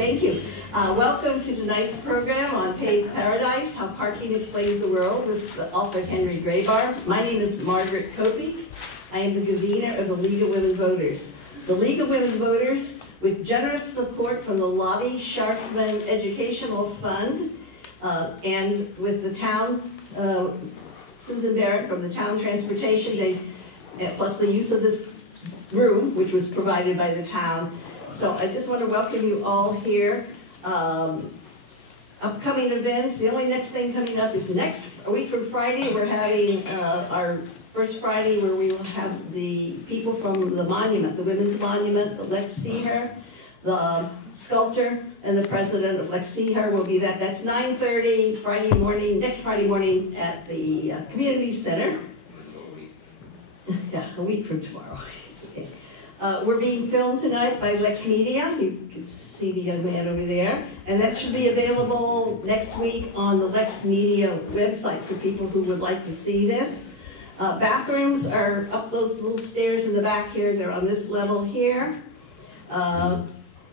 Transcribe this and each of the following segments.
Thank you. Welcome to tonight's program on Paved Paradise, How Parking Explains the World, with the author Henry Grabar. My name is Margaret Copey. I am the convener of the League of Women Voters. The League of Women Voters, with generous support from the Lottie Sharfman Educational Fund, and with the town, Susan Barrett from the town transportation, plus the use of this room, which was provided by the town. So I just want to welcome you all here. Upcoming events, the only next thing coming up is a week from Friday, we're having our first Friday where we will have the people from the monument, the Women's Monument, the LexMedia, the sculptor, and the president of LexMedia will be that. That's 9:30 Friday morning, next Friday morning at the community center. Yeah, a week from tomorrow. Okay. We're being filmed tonight by LexMedia. You can see the young man over there. And that should be available next week on the LexMedia website for people who would like to see this. Bathrooms are up those little stairs in the back here. They're on this level here.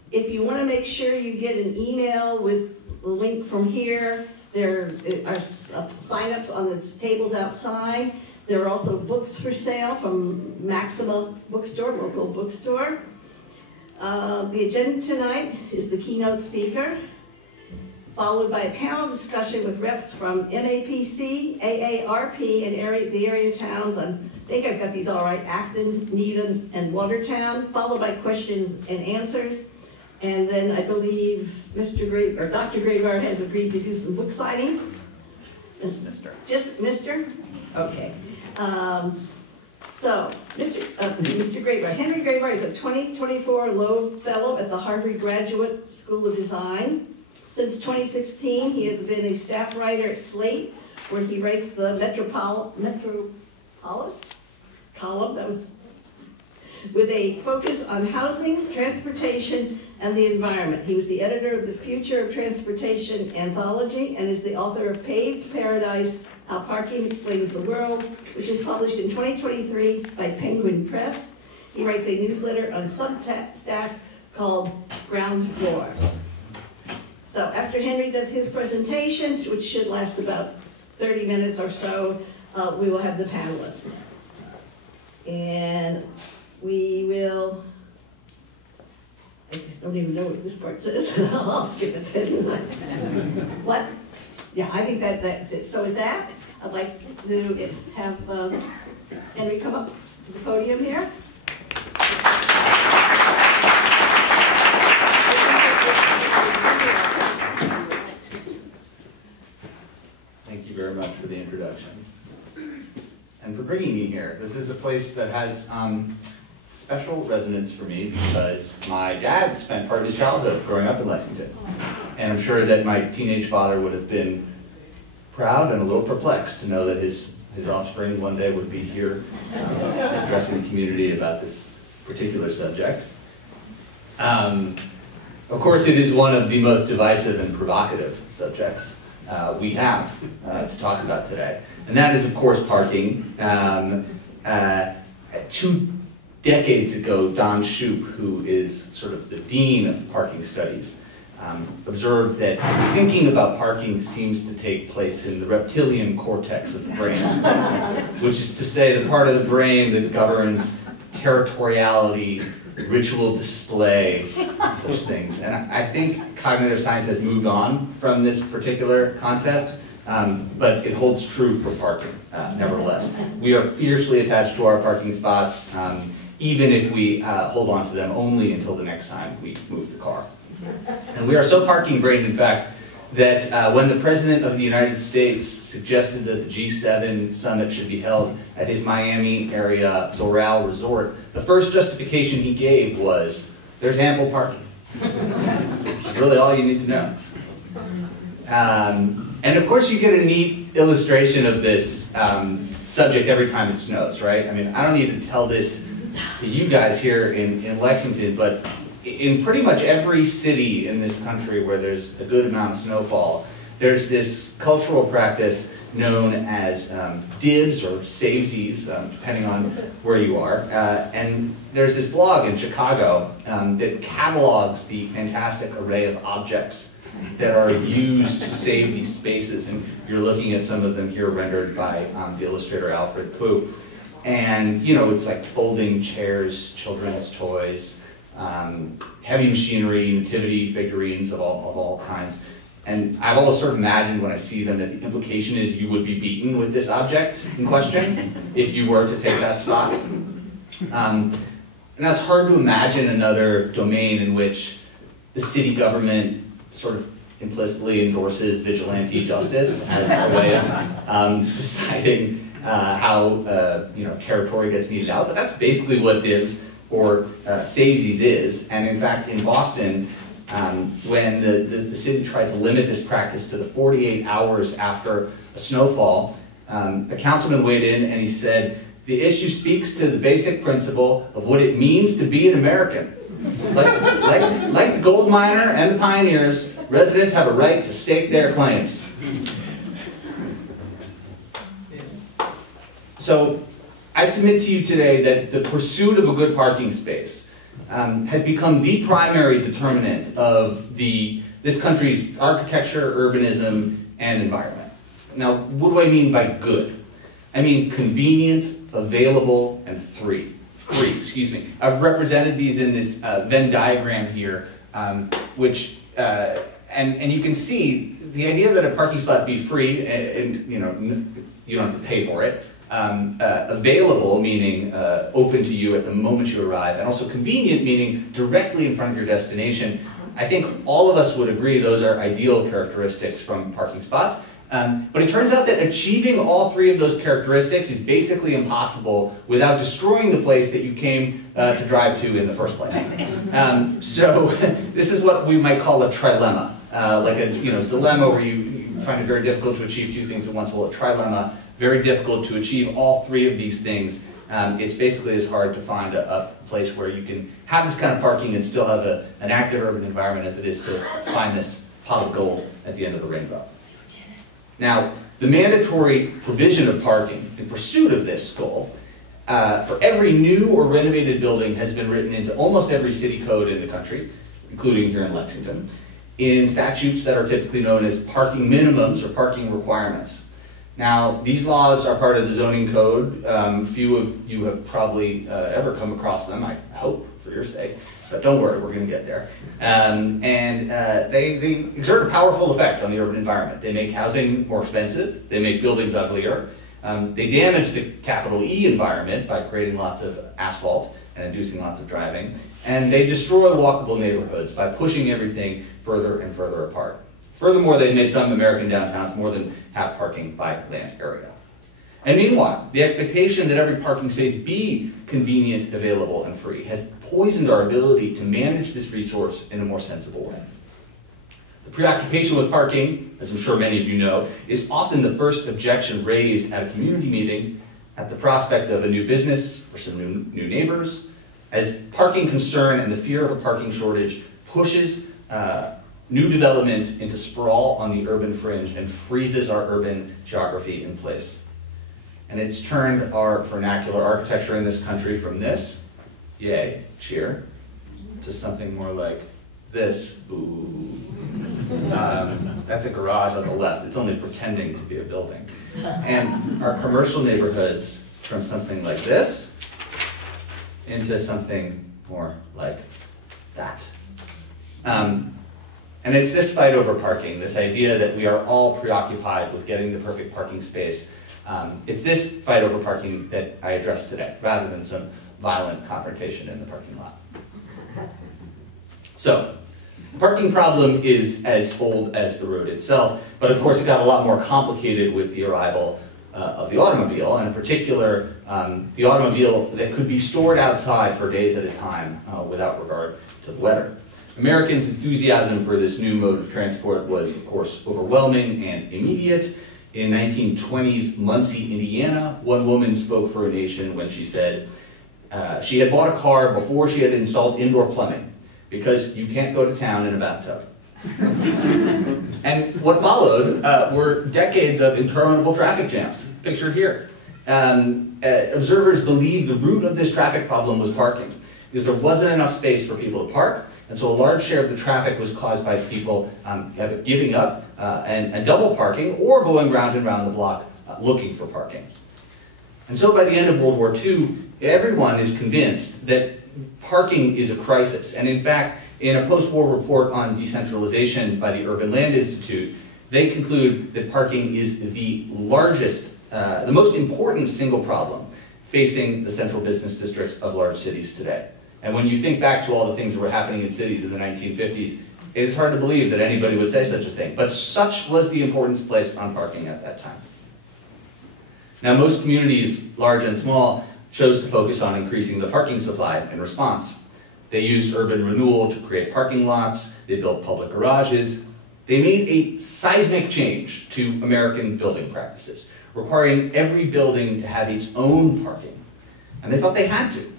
If you want to make sure you get an email with the link from here, there are sign-ups on the tables outside. There are also books for sale from Maxima Bookstore, local bookstore. The agenda tonight is the keynote speaker, followed by a panel discussion with reps from MAPC, AARP, and the area towns. I think I've got these all right: Acton, Needham, and Watertown, followed by questions and answers. And then I believe Dr. Grabar has agreed to do some book signing. Mr. Just Mr.? Okay. So, Mr. Grabar, Henry Grabar is a 2024 Loeb Fellow at the Harvard Graduate School of Design. Since 2016, he has been a staff writer at Slate, where he writes the Metropolis column, that was with a focus on housing, transportation, and the environment. He was the editor of the Future of Transportation anthology and is the author of Paved Paradise, How Parking Explains the World, which is published in 2023 by Penguin Press. He writes a newsletter on Substack called Ground Floor. So after Henry does his presentation, which should last about 30 minutes or so, we will have the panelists. And we will, I don't even know what this part says. I'll skip it then. What? Yeah, I think that's it. So with that, I'd like to have Henry come up to the podium here. Thank you very much for the introduction and for bringing me here. This is a place that has special resonance for me because my dad spent part of his childhood growing up in Lexington. And I'm sure that my teenage father would have been proud and a little perplexed to know that his offspring one day would be here addressing the community about this particular subject. Of course, it is one of the most divisive and provocative subjects we have to talk about today. And that is, of course, parking. 2 decades ago, Don Shoup, who is sort of the dean of parking studies, observed that thinking about parking seems to take place in the reptilian cortex of the brain, which is to say the part of the brain that governs territoriality, ritual display, such things. And I think cognitive science has moved on from this particular concept, but it holds true for parking, nevertheless. We are fiercely attached to our parking spots, even if we hold on to them only until the next time we move the car. And we are so parking brained, in fact, that when the President of the United States suggested that the G7 summit should be held at his Miami area Doral resort, the first justification he gave was, there's ample parking. Which is really all you need to know. And of course you get a neat illustration of this subject every time it snows, right? I mean, I don't need to tell this to you guys here in Lexington, but in pretty much every city in this country where there's a good amount of snowfall, there's this cultural practice known as divs or savesies, depending on where you are. And there's this blog in Chicago that catalogs the fantastic array of objects that are used to save these spaces. And you're looking at some of them here rendered by the illustrator Alfred Pugh. And it's like folding chairs, children's toys, heavy machinery, nativity figurines of all kinds. And I've always sort of imagined when I see them that the implication is you would be beaten with this object in question if you were to take that spot. And it's hard to imagine another domain in which the city government sort of implicitly endorses vigilante justice as a way of deciding how territory gets meted out. But that's basically what divs or savesies is. And in fact, in Boston, when the city tried to limit this practice to the 48 hours after a snowfall, a councilman weighed in and he said, the issue speaks to the basic principle of what it means to be an American. Like the gold miner and the pioneers, residents have a right to stake their claims. So I submit to you today that the pursuit of a good parking space has become the primary determinant of this country's architecture, urbanism, and environment. Now, what do I mean by good? I mean convenient, available, and free. I've represented these in this Venn diagram here, which, and you can see the idea that a parking spot be free, and you don't have to pay for it. Available, meaning open to you at the moment you arrive, and also convenient, meaning directly in front of your destination. I think all of us would agree those are ideal characteristics from parking spots. But it turns out that achieving all three of those characteristics is basically impossible without destroying the place that you came to drive to in the first place. So this is what we might call a trilemma, like a dilemma where you find it very difficult to achieve two things at once. Well, a trilemma, very difficult to achieve all three of these things. It's basically as hard to find a place where you can have this kind of parking and still have an active urban environment as it is to find this pot of gold at the end of the rainbow. Now, the mandatory provision of parking in pursuit of this goal for every new or renovated building has been written into almost every city code in the country, including here in Lexington, in statutes that are typically known as parking minimums or parking requirements. Now, these laws are part of the zoning code. Few of you have probably ever come across them, I hope, for your sake. But don't worry, we're going to get there. They exert a powerful effect on the urban environment. They make housing more expensive. They make buildings uglier. They damage the capital E environment by creating lots of asphalt and inducing lots of driving. And they destroy walkable neighborhoods by pushing everything further and further apart. Furthermore, they've made some American downtowns more than half parking by land area. And meanwhile, the expectation that every parking space be convenient, available, and free has poisoned our ability to manage this resource in a more sensible way. The preoccupation with parking, as I'm sure many of you know, is often the first objection raised at a community meeting at the prospect of a new business or some new neighbors, as parking concern and the fear of a parking shortage pushes new development into sprawl on the urban fringe and freezes our urban geography in place. And it's turned our vernacular architecture in this country from this, yay, cheer, to something more like this, boo. That's a garage on the left. It's only pretending to be a building. And our commercial neighborhoods from something like this into something more like that. And it's this fight over parking, this idea that we are all preoccupied with getting the perfect parking space. It's this fight over parking that I address today, rather than some violent confrontation in the parking lot. So, the parking problem is as old as the road itself, but of course it got a lot more complicated with the arrival of the automobile, and in particular, the automobile that could be stored outside for days at a time without regard to the weather. Americans' enthusiasm for this new mode of transport was, of course, overwhelming and immediate. In 1920s Muncie, Indiana, one woman spoke for a nation when she said she had bought a car before she had installed indoor plumbing because you can't go to town in a bathtub. And what followed were decades of interminable traffic jams, pictured here. Observers believed the root of this traffic problem was parking, because there wasn't enough space for people to park, and so a large share of the traffic was caused by people either giving up and double parking, or going round and round the block looking for parking. And so by the end of World War II, everyone is convinced that parking is a crisis. And in fact, in a post-war report on decentralization by the Urban Land Institute, they conclude that parking is the largest, the most important single problem facing the central business districts of large cities today. And when you think back to all the things that were happening in cities in the 1950s, it is hard to believe that anybody would say such a thing. But such was the importance placed on parking at that time. Now, most communities, large and small, chose to focus on increasing the parking supply in response. They used urban renewal to create parking lots, they built public garages, they made a seismic change to American building practices, requiring every building to have its own parking. And they thought they had to,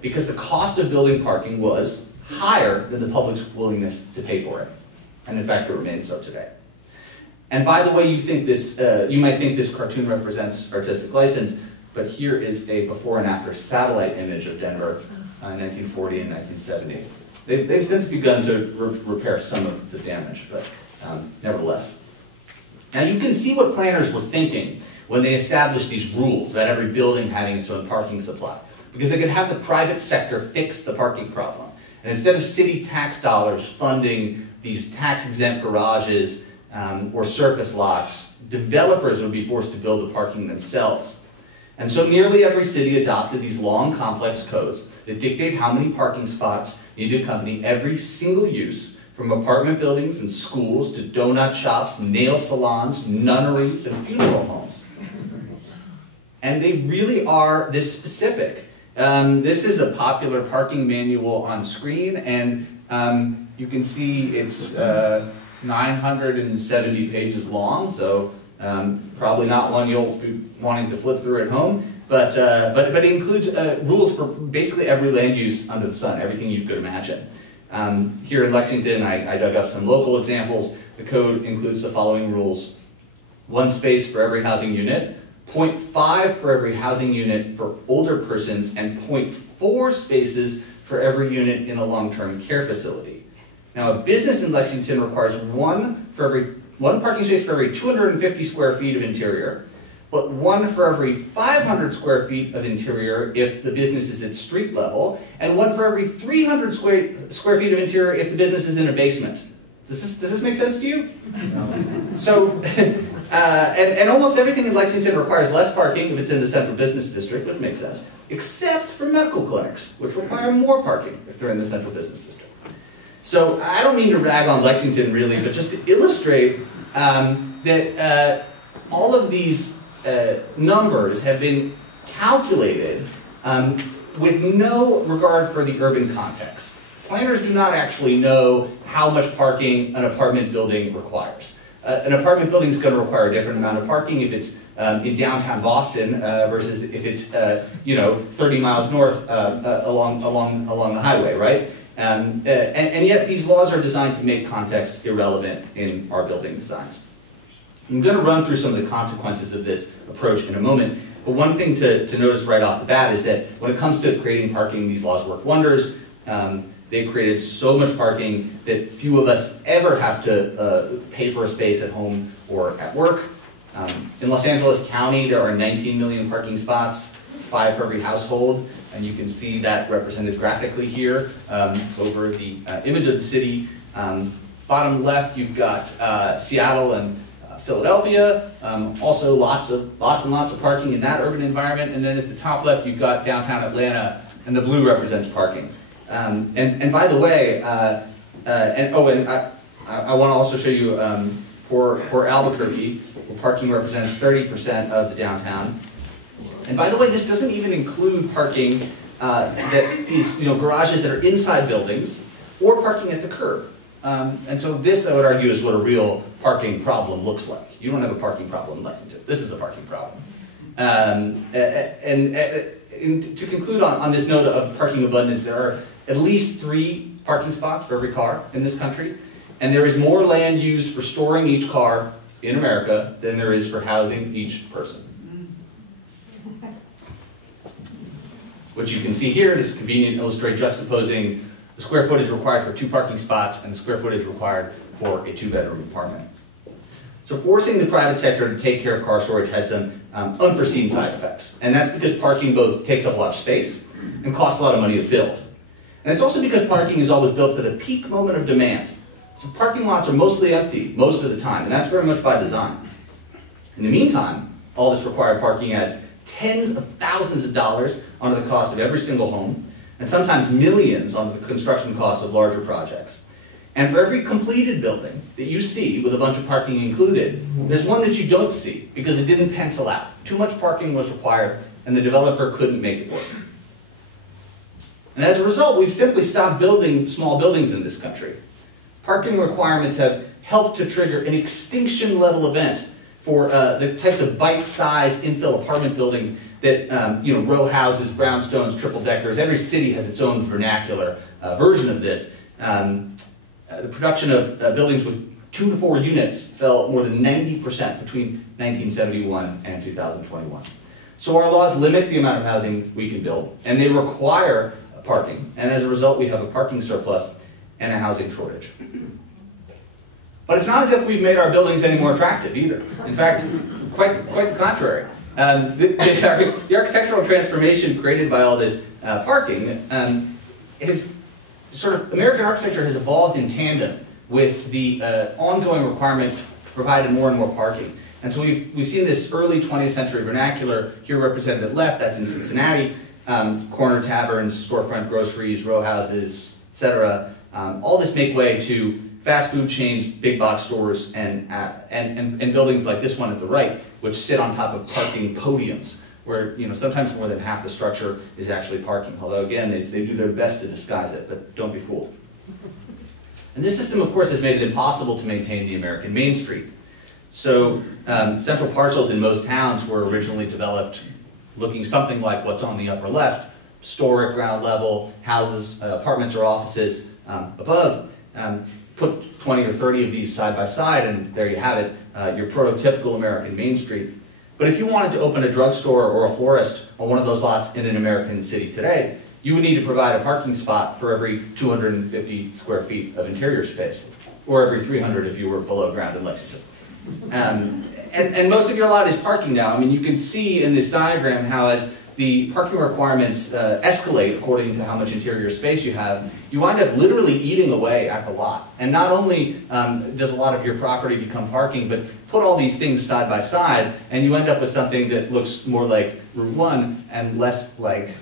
because the cost of building parking was higher than the public's willingness to pay for it. And in fact, it remains so today. And by the way, you might think this cartoon represents artistic license, but here is a before and after satellite image of Denver in 1940 and 1970. They've since begun to repair some of the damage, but nevertheless. Now you can see what planners were thinking when they established these rules about every building having its own parking supply, because they could have the private sector fix the parking problem. And instead of city tax dollars funding these tax-exempt garages or surface lots, developers would be forced to build the parking themselves. And so nearly every city adopted these long, complex codes that dictate how many parking spots need to accompany every single use, from apartment buildings and schools to donut shops, nail salons, nunneries, and funeral homes. And they really are this specific. This is a popular parking manual on screen, and you can see it's 970 pages long, so probably not one you'll be wanting to flip through at home, but it includes rules for basically every land use under the sun, everything you could imagine. Here in Lexington, I dug up some local examples. The code includes the following rules: 1 space for every housing unit, 0.5 for every housing unit for older persons, and 0.4 spaces for every unit in a long-term care facility. Now, a business in Lexington requires one parking space for every 250 square feet of interior, but 1 for every 500 square feet of interior if the business is at street level, and 1 for every 300 square feet of interior if the business is in a basement. Does this make sense to you? So, and almost everything in Lexington requires less parking if it's in the central business district, which makes sense, except for medical clinics, which require more parking if they're in the central business district. So I don't mean to rag on Lexington really, but just to illustrate that all of these numbers have been calculated with no regard for the urban context. Planners do not actually know how much parking an apartment building requires. An apartment building is going to require a different amount of parking if it's in downtown Boston versus if it's 30 miles north along the highway, right? And yet these laws are designed to make context irrelevant in our building designs. I'm going to run through some of the consequences of this approach in a moment, but one thing to notice right off the bat is that when it comes to creating parking, these laws work wonders. They've created so much parking that few of us ever have to pay for a space at home or at work. In Los Angeles County, there are 19 million parking spots, 5 for every household, and you can see that represented graphically here over the image of the city. Bottom left, you've got Seattle and Philadelphia, also lots and lots of parking in that urban environment, and then at the top left, you've got downtown Atlanta, and the blue represents parking. And by the way, I want to also show you for Albuquerque, where parking represents 30% of the downtown. And by the way, this doesn't even include parking that is, garages that are inside buildings or parking at the curb. And so this, I would argue, is what a real parking problem looks like. You don't have a parking problem in Lexington. This is a parking problem. And to conclude on this note of parking abundance, there are at least 3 parking spots for every car in this country. And there is more land used for storing each car in America than there is for housing each person. What you can see here, this is convenient illustrate juxtaposing the square footage required for 2 parking spots and the square footage required for a 2-bedroom apartment. So forcing the private sector to take care of car storage had some unforeseen side effects. And that's because parking both takes up a lot of space and costs a lot of money to build. And it's also because parking is always built for the peak moment of demand. So parking lots are mostly empty most of the time, and that's very much by design. In the meantime, all this required parking adds tens of thousands of dollars onto the cost of every single home, and sometimes millions onto the construction cost of larger projects. And for every completed building that you see with a bunch of parking included, there's one that you don't see because it didn't pencil out. Too much parking was required, and the developer couldn't make it work. And as a result, we've simply stopped building small buildings in this country. Parking requirements have helped to trigger an extinction-level event for the types of bite-sized infill apartment buildings that, row houses, brownstones, triple-deckers. Every city has its own vernacular version of this. The production of buildings with 2 to 4 units fell more than 90% between 1971 and 2021. So our laws limit the amount of housing we can build, and they require parking. And as a result, we have a parking surplus and a housing shortage. But it's not as if we've made our buildings any more attractive either. In fact, quite the contrary. The architectural transformation created by all this parking is sort of, American architecture has evolved in tandem with the ongoing requirement to provide more and more parking. And so we've seen this early 20th century vernacular here represented at left, that's in Cincinnati, corner taverns, storefront groceries, row houses, etc. All this make way to fast food chains, big box stores, and buildings like this one at the right, which sit on top of parking podiums, where sometimes more than half the structure is actually parking. Although again, they do their best to disguise it, but don't be fooled. And this system, of course, has made it impossible to maintain the American Main Street. So central parcels in most towns were originally developed looking something like what's on the upper left: store at ground level, houses, apartments or offices above. Put 20 or 30 of these side by side, and there you have it, your prototypical American Main Street. But if you wanted to open a drugstore or a florist on one of those lots in an American city today, you would need to provide a parking spot for every 250 square feet of interior space, or every 300 if you were below ground in Lexington. And most of your lot is parking now. I mean, you can see in this diagram how as the parking requirements escalate according to how much interior space you have, you wind up literally eating away at the lot. And not only does a lot of your property become parking, but put all these things side by side, and you end up with something that looks more like Route 1 and less like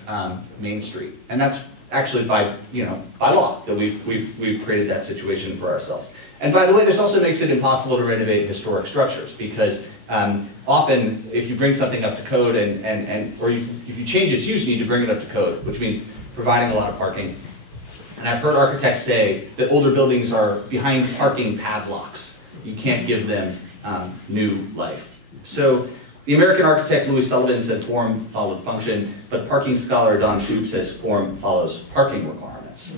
Main Street. And that's actually by law that we've created that situation for ourselves. And by the way, this also makes it impossible to renovate historic structures, because often if you bring something up to code or if you change its use, you need to bring it up to code, which means providing a lot of parking. And I've heard architects say that older buildings are behind parking padlocks. You can't give them new life. So the American architect Louis Sullivan said form followed function, but parking scholar Don Shoup says form follows parking requirements.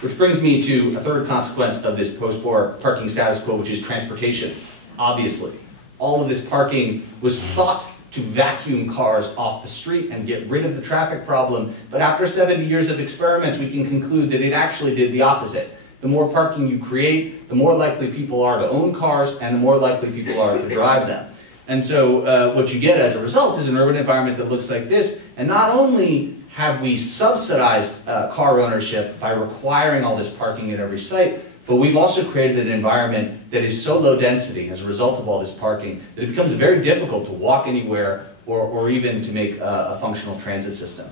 Which brings me to a third consequence of this post-war parking status quo, which is transportation. Obviously, all of this parking was thought to vacuum cars off the street and get rid of the traffic problem, but after 70 years of experiments, we can conclude that it actually did the opposite. The more parking you create, the more likely people are to own cars, and the more likely people are to drive them. And so what you get as a result is an urban environment that looks like this, and not only have we subsidized car ownership by requiring all this parking at every site, but we've also created an environment that is so low density as a result of all this parking that it becomes very difficult to walk anywhere or even to make a functional transit system.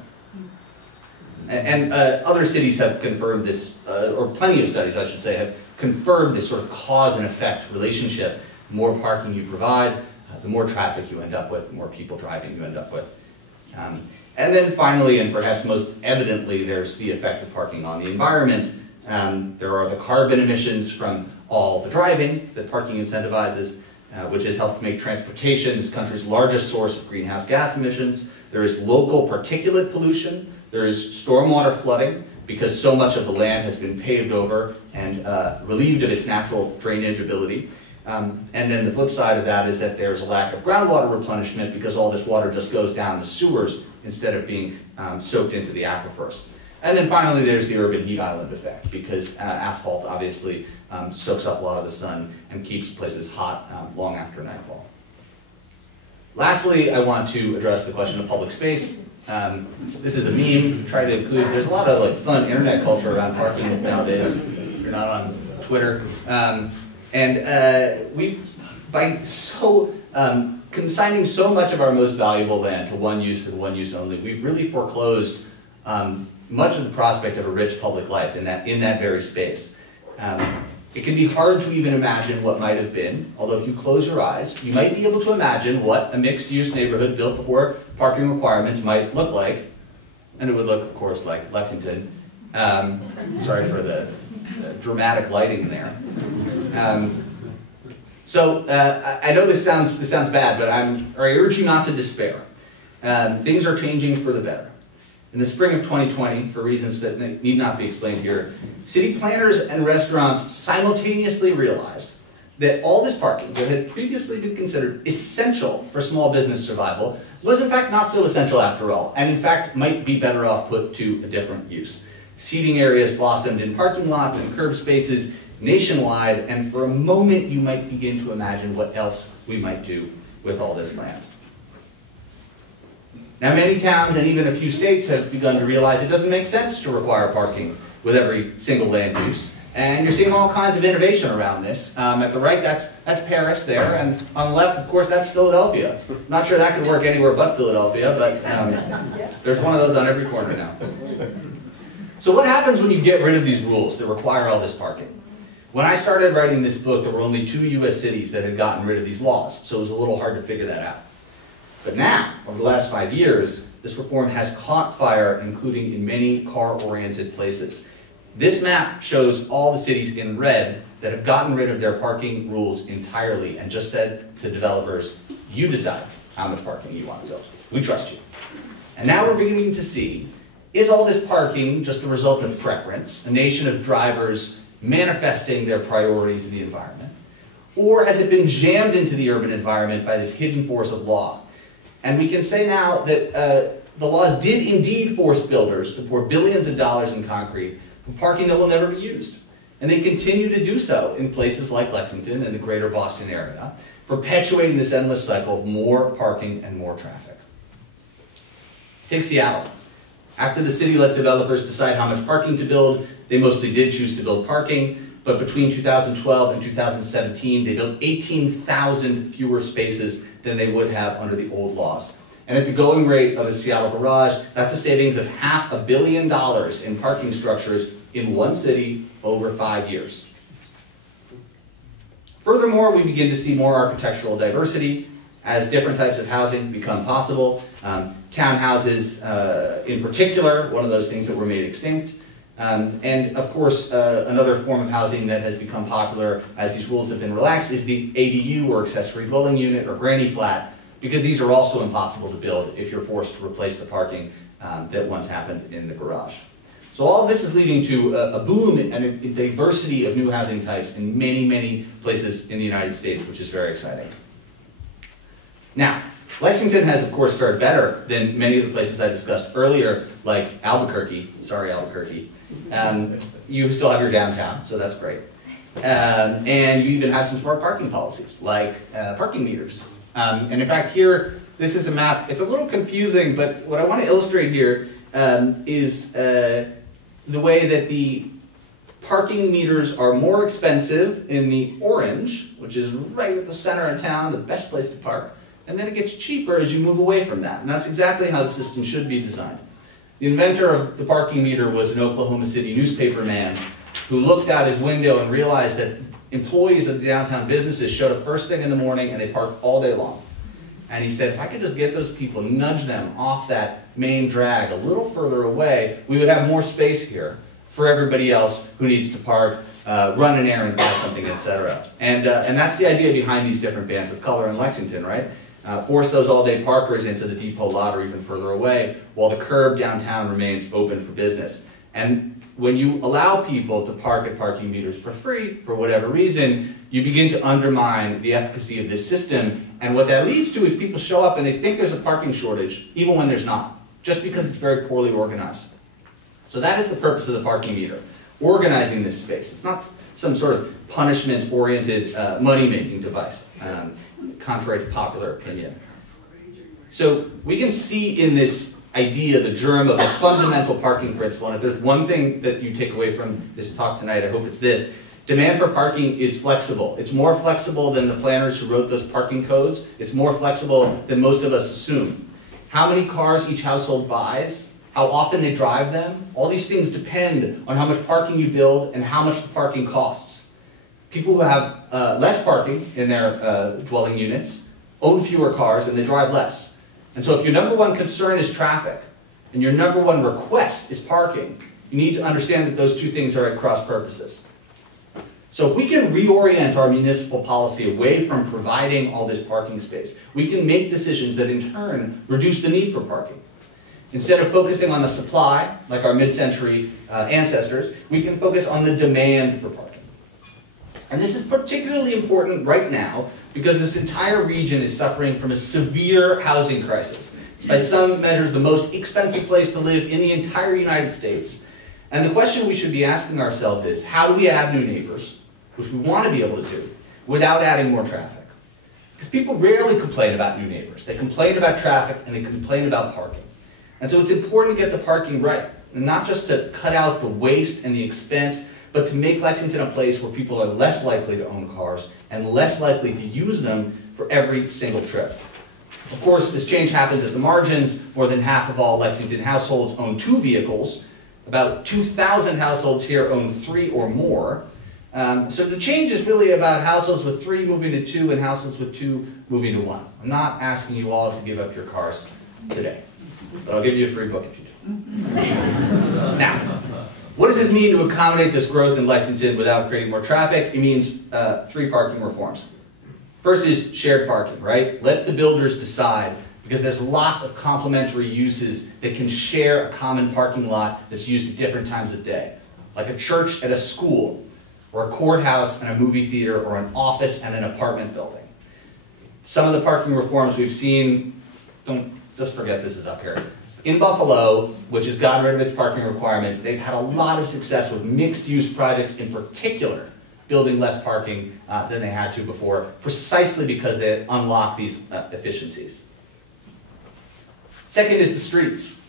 And other cities have confirmed this, or plenty of studies, I should say, have confirmed this sort of cause and effect relationship. The more parking you provide, the more traffic you end up with, the more people driving you end up with. And then finally, and perhaps most evidently, there's the effect of parking on the environment. There are the carbon emissions from all the driving that parking incentivizes, which has helped make transportation this country's largest source of greenhouse gas emissions. There is local particulate pollution. There is stormwater flooding, because so much of the land has been paved over and relieved of its natural drainage ability. And then the flip side of that is that there's a lack of groundwater replenishment because all this water just goes down the sewers instead of being soaked into the aquifers. And then finally there's the urban heat island effect, because asphalt obviously soaks up a lot of the sun and keeps places hot long after nightfall. Lastly, I want to address the question of public space. This is a meme, try to include, there's a lot of fun internet culture around parking nowadays, if you're not on Twitter. By consigning so much of our most valuable land to one use and one use only, we've really foreclosed much of the prospect of a rich public life in that very space. It can be hard to even imagine what might have been, although if you close your eyes, you might be able to imagine what a mixed-use neighborhood built before parking requirements might look like. And it would look, of course, like Lexington. Sorry for the dramatic lighting there. I know this sounds bad, but I urge you not to despair. Things are changing for the better. In the spring of 2020, for reasons that need not be explained here, city planners and restaurants simultaneously realized that all this parking that had previously been considered essential for small business survival was in fact not so essential after all, and in fact might be better off put to a different use. Seating areas blossomed in parking lots and curb spaces nationwide, and for a moment you might begin to imagine what else we might do with all this land. Now, many towns and even a few states have begun to realize it doesn't make sense to require parking with every single land use. And you're seeing all kinds of innovation around this. At the right, that's Paris there, and on the left, of course, that's Philadelphia. Not sure that could work anywhere but Philadelphia, but there's one of those on every corner now. So what happens when you get rid of these rules that require all this parking? When I started writing this book, there were only 2 US cities that had gotten rid of these laws, so it was a little hard to figure that out. But now, over the last 5 years, this reform has caught fire, including in many car-oriented places. This map shows all the cities in red that have gotten rid of their parking rules entirely and just said to developers, you decide how much parking you want to build. We trust you. And now we're beginning to see, is all this parking just a result of preference, a nation of drivers manifesting their priorities in the environment? Or has it been jammed into the urban environment by this hidden force of law? And we can say now that the laws did indeed force builders to pour billions of dollars in concrete for parking that will never be used. And they continue to do so in places like Lexington and the greater Boston area, perpetuating this endless cycle of more parking and more traffic. Take Seattle. After the city let developers decide how much parking to build, they mostly did choose to build parking, but between 2012 and 2017, they built 18,000 fewer spaces than they would have under the old laws. And at the going rate of a Seattle garage, that's a savings of $500 million in parking structures in one city over 5 years. Furthermore, we begin to see more architectural diversity as different types of housing become possible. Townhouses in particular, one of those things that were made extinct. And of course, another form of housing that has become popular as these rules have been relaxed is the ADU, or accessory dwelling unit, or granny flat, because these are also impossible to build if you're forced to replace the parking that once happened in the garage. So all of this is leading to a boom and a diversity of new housing types in many, many places in the United States, which is very exciting. Now, Lexington has, of course, fared better than many of the places I discussed earlier, like Albuquerque. Sorry, Albuquerque. You still have your downtown, so that's great. And you even have some smart parking policies, like parking meters. And in fact, here, this is a map. It's a little confusing, but what I want to illustrate here is the way that the parking meters are more expensive in the orange, which is right at the center of town, the best place to park. And then it gets cheaper as you move away from that. And that's exactly how the system should be designed. The inventor of the parking meter was an Oklahoma City newspaper man who looked out his window and realized that employees of the downtown businesses showed up first thing in the morning and they parked all day long. And he said, if I could just get those people, nudge them off that main drag a little further away, we would have more space here for everybody else who needs to park, run an errand, buy something, etc. And that's the idea behind these different bands of color in Lexington, right? Force those all-day parkers into the depot lot or even further away, while the curb downtown remains open for business. And when you allow people to park at parking meters for free, for whatever reason, you begin to undermine the efficacy of this system. And what that leads to is people show up and they think there's a parking shortage, even when there's not, just because it's very poorly organized. So that is the purpose of the parking meter, organizing this space. It's not some sort of punishment-oriented money-making device, contrary to popular opinion. So we can see in this idea the germ of a fundamental parking principle, and if there's one thing that you take away from this talk tonight, I hope it's this. Demand for parking is flexible. It's more flexible than the planners who wrote those parking codes. It's more flexible than most of us assume. How many cars each household buys, how often they drive them, all these things depend on how much parking you build and how much the parking costs. People who have less parking in their dwelling units own fewer cars and they drive less. And so if your number one concern is traffic and your number one request is parking, you need to understand that those two things are at cross purposes. So if we can reorient our municipal policy away from providing all this parking space, we can make decisions that in turn reduce the need for parking. Instead of focusing on the supply, like our mid-century ancestors, we can focus on the demand for parking. And this is particularly important right now because this entire region is suffering from a severe housing crisis. It's by some measures the most expensive place to live in the entire United States. And the question we should be asking ourselves is, how do we add new neighbors, which we want to be able to do, without adding more traffic? Because people rarely complain about new neighbors. They complain about traffic and they complain about parking. And so it's important to get the parking right, and not just to cut out the waste and the expense, but to make Lexington a place where people are less likely to own cars and less likely to use them for every single trip. Of course, this change happens at the margins. More than half of all Lexington households own 2 vehicles. About 2,000 households here own 3 or more. So the change is really about households with 3 moving to 2 and households with 2 moving to 1. I'm not asking you all to give up your cars today, but I'll give you a free book if you do. Now, what does this mean to accommodate this growth in Lexington without creating more traffic? It means 3 parking reforms. First is shared parking, right? Let the builders decide, because there's lots of complementary uses that can share a common parking lot that's used at different times of day, like a church at a school, or a courthouse and a movie theater, or an office and an apartment building. Some of the parking reforms we've seen, don't just forget this is up here. In Buffalo, which has gotten rid of its parking requirements, they've had a lot of success with mixed-use projects in particular, building less parking than they had to before, precisely because they unlock these efficiencies. Second is the streets.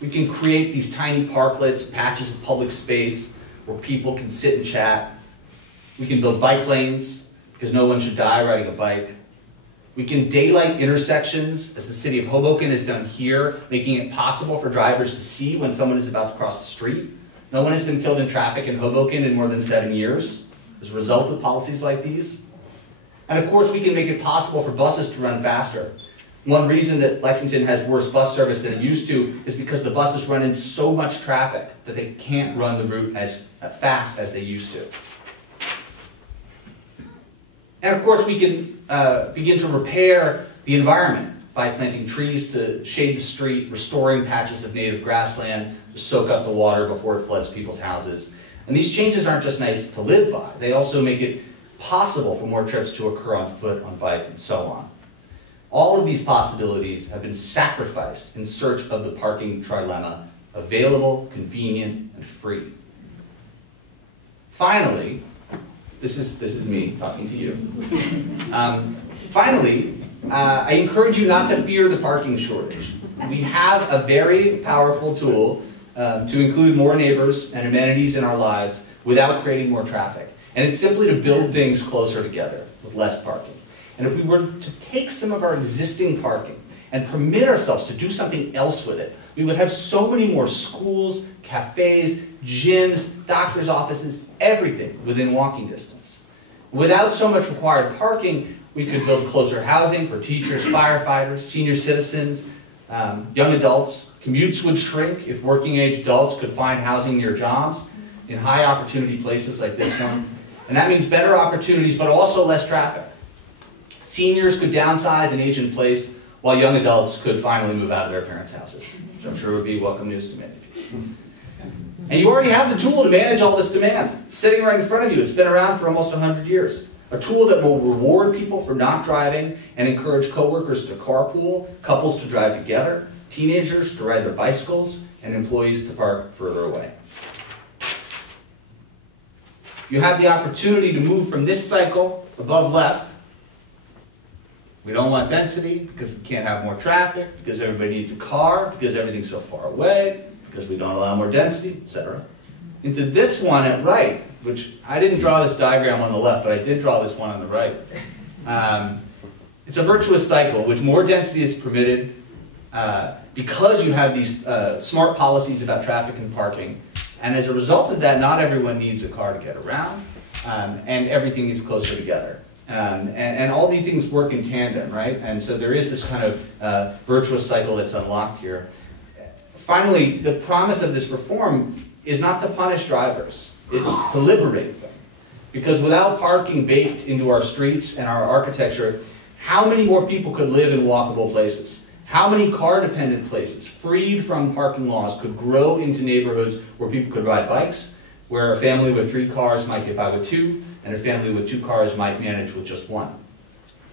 We can create these tiny parklets, patches of public space where people can sit and chat. We can build bike lanes, because no one should die riding a bike. We can daylight intersections, as the city of Hoboken has done here, making it possible for drivers to see when someone is about to cross the street. No one has been killed in traffic in Hoboken in more than 7 years as a result of policies like these. And of course, we can make it possible for buses to run faster. One reason that Lexington has worse bus service than it used to is because the buses run in so much traffic that they can't run the route as fast as they used to. And of course, we can begin to repair the environment by planting trees to shade the street, restoring patches of native grassland to soak up the water before it floods people's houses. And these changes aren't just nice to live by, they also make it possible for more trips to occur on foot, on bike, and so on. All of these possibilities have been sacrificed in search of the parking trilemma: available, convenient, and free. Finally, this is me talking to you. Finally, I encourage you not to fear the parking shortage. We have a very powerful tool to include more neighbors and amenities in our lives without creating more traffic. And it's simply to build things closer together with less parking. And if we were to take some of our existing parking and permit ourselves to do something else with it, we would have so many more schools, cafes, gyms, doctor's offices, everything within walking distance. Without so much required parking, we could build closer housing for teachers, firefighters, senior citizens, young adults. Commutes would shrink if working-age adults could find housing near jobs in high-opportunity places like this one. And that means better opportunities, but also less traffic. Seniors could downsize and age in place, while young adults could finally move out of their parents' houses, which I'm sure would be welcome news to many of you. And you already have the tool to manage all this demand. It's sitting right in front of you. It's been around for almost 100 years. A tool that will reward people for not driving and encourage coworkers to carpool, couples to drive together, teenagers to ride their bicycles, and employees to park further away. You have the opportunity to move from this cycle above left. We don't want density because we can't have more traffic, because everybody needs a car, because everything's so far away, because we don't allow more density, etc. Into this one at right, which I didn't draw this diagram on the left, but I did draw this one on the right. It's a virtuous cycle, which more density is permitted because you have these smart policies about traffic and parking. And as a result of that, not everyone needs a car to get around, and everything is closer together. And all these things work in tandem, right? And so there is this kind of virtuous cycle that's unlocked here. Finally, the promise of this reform is not to punish drivers. It's to liberate them. Because without parking baked into our streets and our architecture, how many more people could live in walkable places? How many car-dependent places, freed from parking laws, could grow into neighborhoods where people could ride bikes, where a family with 3 cars might get by with 2, and a family with 2 cars might manage with just 1.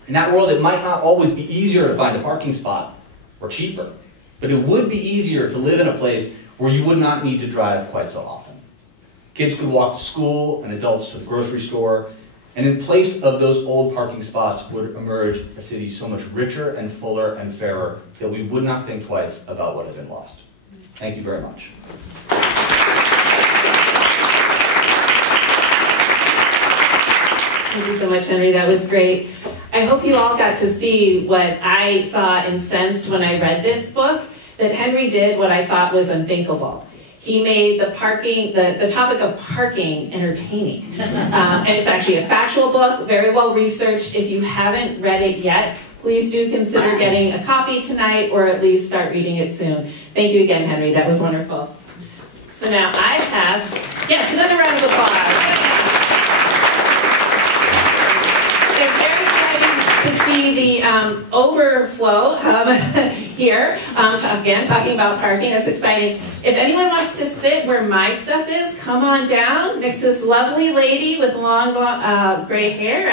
In that world, it might not always be easier to find a parking spot, or cheaper, but it would be easier to live in a place where you would not need to drive quite so often. Kids could walk to school, and adults to the grocery store, and in place of those old parking spots would emerge a city so much richer and fuller and fairer that we would not think twice about what had been lost. Thank you very much. Thank you so much, Henry. That was great. I hope you all got to see what I saw and sensed when I read this book, that Henry did what I thought was unthinkable. He made the topic of parking entertaining. And it's actually a factual book, very well researched. If you haven't read it yet, please do consider getting a copy tonight, or at least start reading it soon. Thank you again, Henry. That was wonderful. So now I have, yes, another round of applause. It's very exciting to see the overflow here, again, talking about parking. That's exciting. If anyone wants to sit where my stuff is, come on down next to this lovely lady with long gray hair,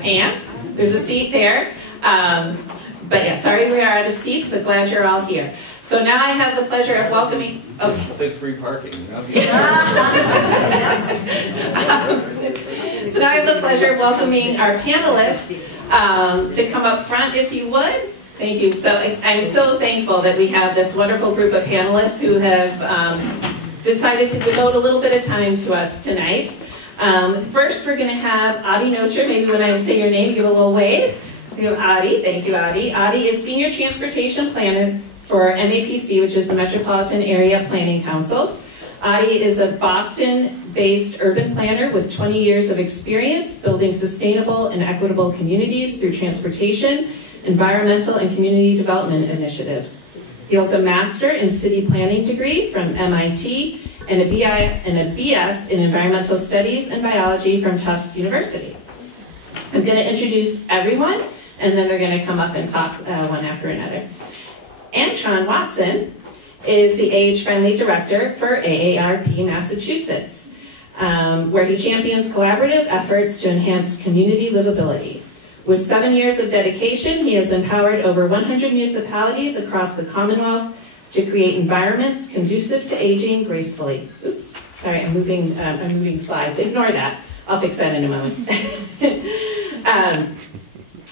Pam. There's a seat there. But yeah, sorry we are out of seats, but glad you're all here. So now I have the pleasure of welcoming... Okay. It's like free parking. So now I have the pleasure of welcoming our panelists to come up front, if you would. Thank you. So I'm so thankful that we have this wonderful group of panelists who have decided to devote a little bit of time to us tonight. First, we're going to have Adi Nocher. Maybe when I say your name, you give a little wave. We have Adi. Thank you, Adi. Adi is Senior Transportation Planner for MAPC, which is the Metropolitan Area Planning Council. Adi is a Boston-based urban planner with 20 years of experience building sustainable and equitable communities through transportation, environmental, and community development initiatives. He holds a Master in City Planning degree from MIT and a BS in Environmental Studies and Biology from Tufts University. I'm going to introduce everyone, and then they're going to come up and talk one after another. Antron Watson is the age-friendly director for AARP Massachusetts, where he champions collaborative efforts to enhance community livability. With 7 years of dedication, he has empowered over 100 municipalities across the Commonwealth to create environments conducive to aging gracefully. Oops, sorry, I'm moving slides. Ignore that. I'll fix that in a moment.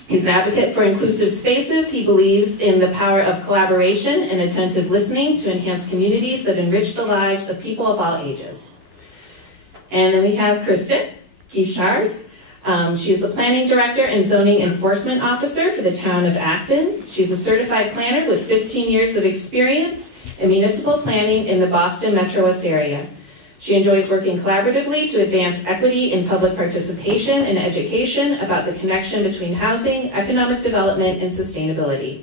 He's an advocate for inclusive spaces. He believes in the power of collaboration and attentive listening to enhance communities that enrich the lives of people of all ages. And then we have Kristen Guichard. She is the Planning Director and Zoning Enforcement Officer for the town of Acton. She's a certified planner with 15 years of experience in municipal planning in the Boston Metro West area. She enjoys working collaboratively to advance equity in public participation and education about the connection between housing, economic development, and sustainability.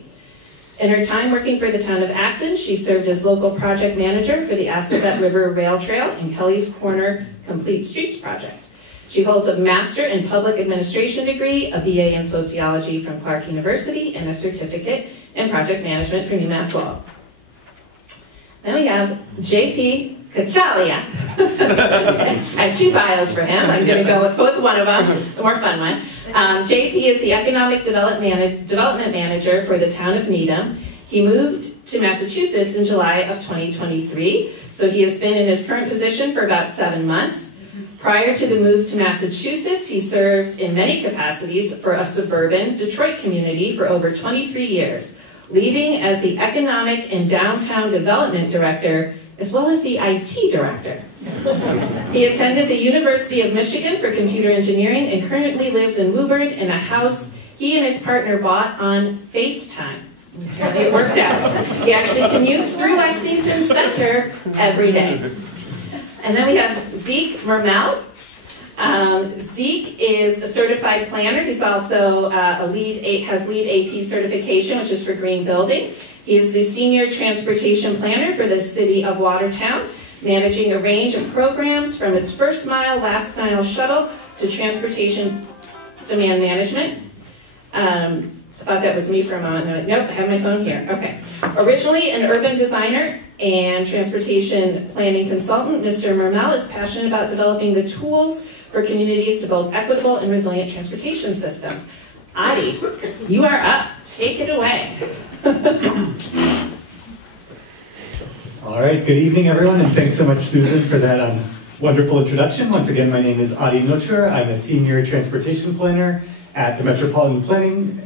In her time working for the town of Acton, she served as local project manager for the Assabet River Rail Trail and Kelly's Corner Complete Streets project. She holds a Master in Public Administration degree, a BA in Sociology from Clark University, and a certificate in Project Management from UMass Lowell. Then we have JP Kachalia. I have two bios for him. I'm going to go with one of them, the more fun one. JP is the Economic Development Manager for the town of Needham. He moved to Massachusetts in July of 2023, so he has been in his current position for about 7 months. Prior to the move to Massachusetts, he served in many capacities for a suburban Detroit community for over 23 years, leading as the Economic and Downtown Development Director, as well as the IT Director. He attended the University of Michigan for computer engineering and currently lives in Woburn in a house he and his partner bought on FaceTime. It worked out. He actually commutes through Lexington Center every day. And then we have Zeke Mermel. Zeke is a certified planner. He's also has LEED AP certification, which is for green building. He is the senior transportation planner for the city of Watertown, managing a range of programs from its first mile, last mile shuttle to transportation demand management. I thought that was me for a moment. Nope, I have my phone here. Okay. Originally an urban designer and transportation planning consultant, Mr. Mermel is passionate about developing the tools for communities to build equitable and resilient transportation systems. Adi, you are up. Take it away. All right, good evening, everyone, and thanks so much, Susan, for that wonderful introduction. Once again, my name is Adi Nochur. I'm a senior transportation planner at the Metropolitan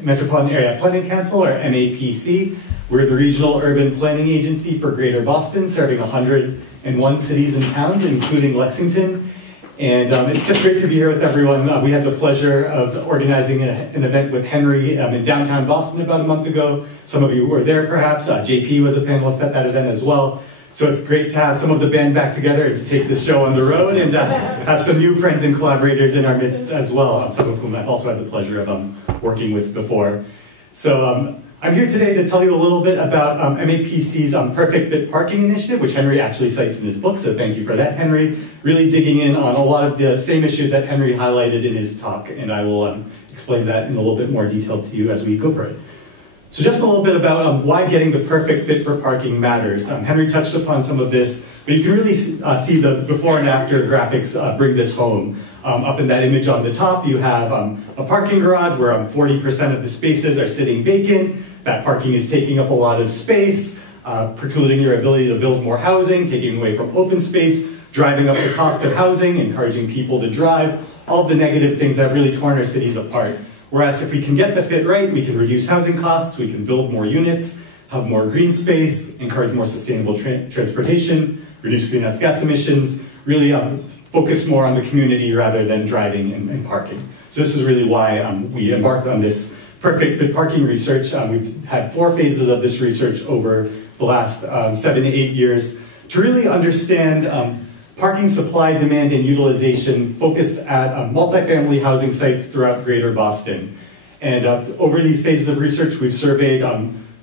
Area Planning Council, or MAPC. We're the regional urban planning agency for Greater Boston, serving 101 cities and towns, including Lexington. And it's just great to be here with everyone. We had the pleasure of organizing an event with Henry in downtown Boston about a month ago. Some of you were there, perhaps. JP was a panelist at that event as well. So it's great to have some of the band back together and to take this show on the road and have some new friends and collaborators in our midst as well, some of whom I've also had the pleasure of working with before. So I'm here today to tell you a little bit about MAPC's Perfect Fit Parking Initiative, which Henry actually cites in his book, so thank you for that, Henry. Really digging in on a lot of the same issues that Henry highlighted in his talk, and I will explain that in a little bit more detail to you as we go for it. So just a little bit about why getting the perfect fit for parking matters. Henry touched upon some of this, but you can really see the before and after graphics bring this home. Up in that image on the top, you have a parking garage where 40% of the spaces are sitting vacant. That parking is taking up a lot of space, precluding your ability to build more housing, taking away from open space, driving up the cost of housing, encouraging people to drive, all of the negative things that have really torn our cities apart. Whereas if we can get the fit right, we can reduce housing costs, we can build more units, have more green space, encourage more sustainable transportation, reduce greenhouse gas emissions, really focus more on the community rather than driving and parking. So this is really why we embarked on this perfect fit parking research. We've had 4 phases of this research over the last 7 to 8 years to really understand parking supply, demand, and utilization focused at multifamily housing sites throughout Greater Boston. And over these phases of research, we've surveyed,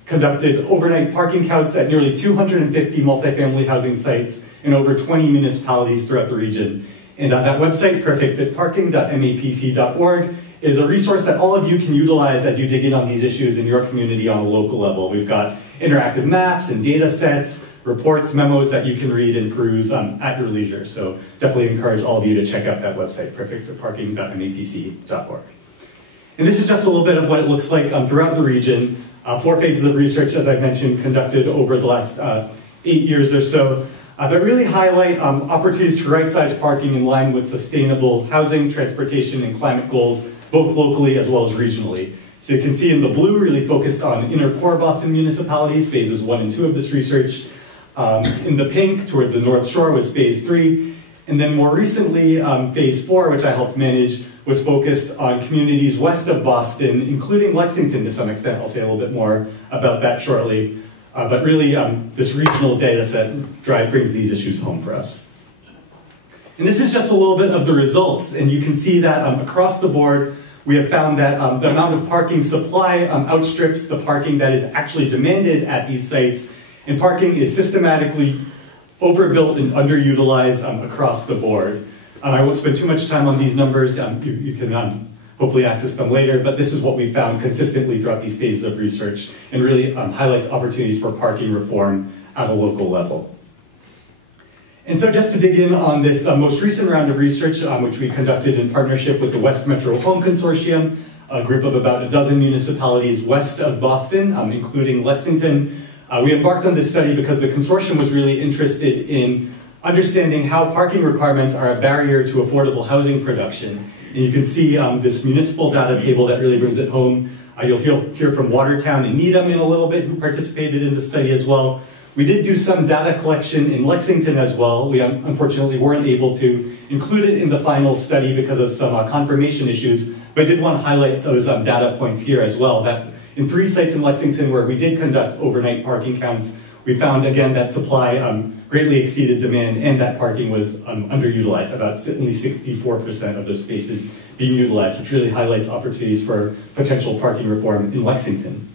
conducted overnight parking counts at nearly 250 multifamily housing sites in over 20 municipalities throughout the region. And that website, perfectfitparking.mapc.org, is a resource that all of you can utilize as you dig in on these issues in your community on a local level. We've got interactive maps and data sets, reports, memos that you can read and peruse at your leisure. So definitely encourage all of you to check out that website, perfectfitparking.mapc.org. And this is just a little bit of what it looks like throughout the region. 4 phases of research, as I mentioned, conducted over the last 8 years or so, that really highlight opportunities to right-size parking in line with sustainable housing, transportation, and climate goals, both locally as well as regionally. So you can see in the blue, really focused on inner core Boston municipalities, phases 1 and 2 of this research. In the pink, towards the North Shore, was phase 3. And then more recently, phase 4, which I helped manage, was focused on communities west of Boston, including Lexington to some extent. I'll say a little bit more about that shortly. But really, this regional data set brings these issues home for us. And this is just a little bit of the results. And you can see that across the board, we have found that the amount of parking supply outstrips the parking that is actually demanded at these sites. And parking is systematically overbuilt and underutilized across the board. I won't spend too much time on these numbers. You can hopefully access them later, but this is what we found consistently throughout these phases of research and really highlights opportunities for parking reform at a local level. And so just to dig in on this most recent round of research, which we conducted in partnership with the West Metro Home Consortium, a group of about a dozen municipalities west of Boston, including Lexington. We embarked on this study because the consortium was really interested in understanding how parking requirements are a barrier to affordable housing production. And you can see this municipal data table that really brings it home. You'll hear from Watertown and Needham in a little bit, who participated in the study as well. We did do some data collection in Lexington as well. We unfortunately weren't able to include it in the final study because of some confirmation issues, but I did want to highlight those data points here as well, that in 3 sites in Lexington where we did conduct overnight parking counts, we found again that supply greatly exceeded demand and that parking was underutilized, about only 64% of those spaces being utilized, which really highlights opportunities for potential parking reform in Lexington.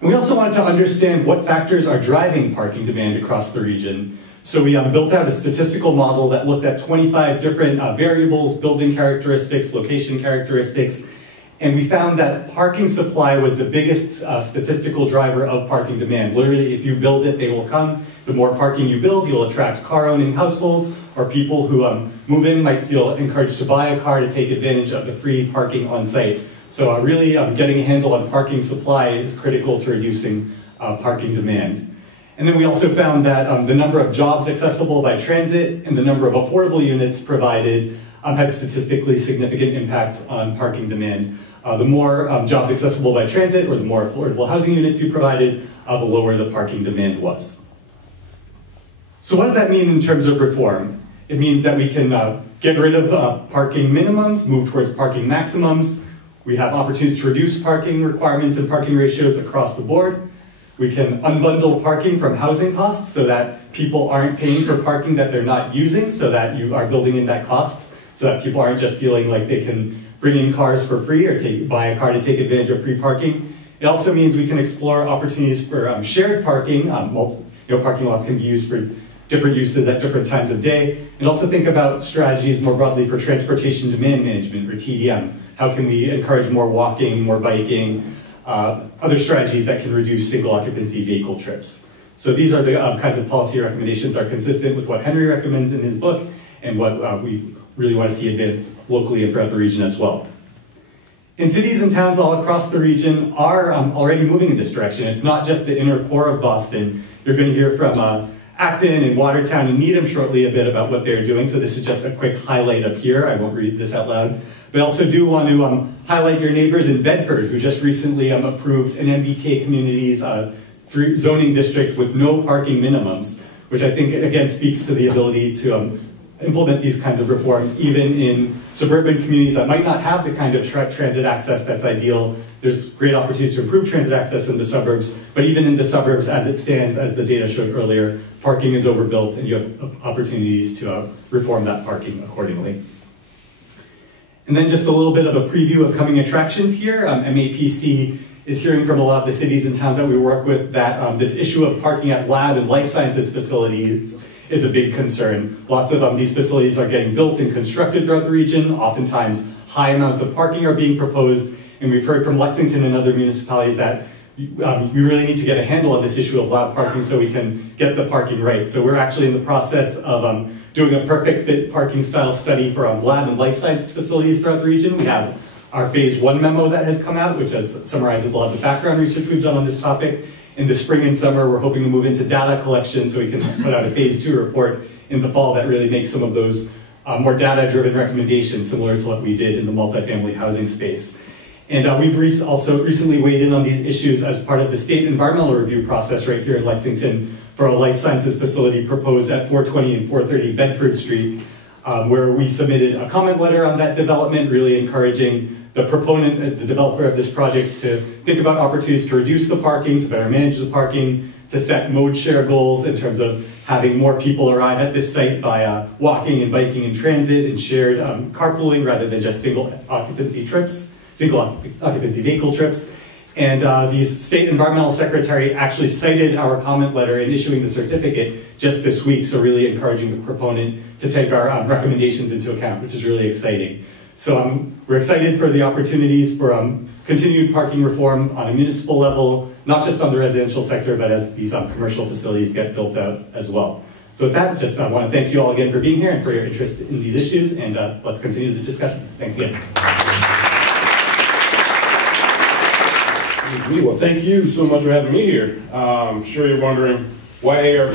And we also wanted to understand what factors are driving parking demand across the region. So we built out a statistical model that looked at 25 different variables, building characteristics, location characteristics, and we found that parking supply was the biggest statistical driver of parking demand. Literally, if you build it, they will come. The more parking you build, you'll attract car-owning households, or people who move in might feel encouraged to buy a car to take advantage of the free parking on site. So really getting a handle on parking supply is critical to reducing parking demand. And then we also found that the number of jobs accessible by transit and the number of affordable units provided had statistically significant impacts on parking demand. The more jobs accessible by transit, or the more affordable housing units you provided, the lower the parking demand was. So what does that mean in terms of reform? It means that we can get rid of parking minimums, move towards parking maximums. We have opportunities to reduce parking requirements and parking ratios across the board. We can unbundle parking from housing costs so that people aren't paying for parking that they're not using, so that you are building in that cost, so that people aren't just feeling like they can bring in cars for free or buy a car to take advantage of free parking. It also means we can explore opportunities for shared parking. Parking lots can be used for different uses at different times of day. And also think about strategies more broadly for transportation demand management, or TDM. How can we encourage more walking, more biking, other strategies that can reduce single occupancy vehicle trips. So these are the kinds of policy recommendations that are consistent with what Henry recommends in his book and what we really want to see advanced locally and throughout the region as well. And cities and towns all across the region are already moving in this direction. It's not just the inner core of Boston. You're going to hear from Acton and Watertown and Needham shortly a bit about what they're doing, so this is just a quick highlight up here. I won't read this out loud. But I also do want to highlight your neighbors in Bedford, who just recently approved an MBTA communities zoning district with no parking minimums, which I think, again, speaks to the ability to implement these kinds of reforms, even in suburban communities that might not have the kind of transit access that's ideal. There's great opportunities to improve transit access in the suburbs, but even in the suburbs, as it stands, as the data showed earlier, parking is overbuilt, and you have opportunities to reform that parking accordingly. And then just a little bit of a preview of coming attractions here. MAPC is hearing from a lot of the cities and towns that we work with that this issue of parking at lab and life sciences facilities is a big concern. Lots of these facilities are getting built and constructed throughout the region. Oftentimes, high amounts of parking are being proposed, and we've heard from Lexington and other municipalities that we really need to get a handle on this issue of lab parking so we can get the parking right. So we're actually in the process of doing a perfect fit parking style study for lab and life science facilities throughout the region. We have our phase 1 memo that has come out, which summarizes a lot of the background research we've done on this topic. In the spring and summer, we're hoping to move into data collection so we can put out a phase 2 report in the fall that really makes some of those more data-driven recommendations similar to what we did in the multifamily housing space. And we've also recently weighed in on these issues as part of the state environmental review process right here in Lexington for a life sciences facility proposed at 420 and 430 Bedford Street, where we submitted a comment letter on that development, really encouraging the proponent, the developer of this project, to think about opportunities to reduce the parking, to better manage the parking, to set mode share goals in terms of having more people arrive at this site by walking and biking in transit and shared carpooling rather than just single occupancy vehicle trips. And the state environmental secretary actually cited our comment letter in issuing the certificate just this week, so really encouraging the proponent to take our recommendations into account, which is really exciting. So we're excited for the opportunities for continued parking reform on a municipal level, not just on the residential sector, but as these commercial facilities get built out as well. So with that, just want to thank you all again for being here and for your interest in these issues, and let's continue the discussion. Thanks again. Well, thank you so much for having me here. I'm sure you're wondering, why ARP,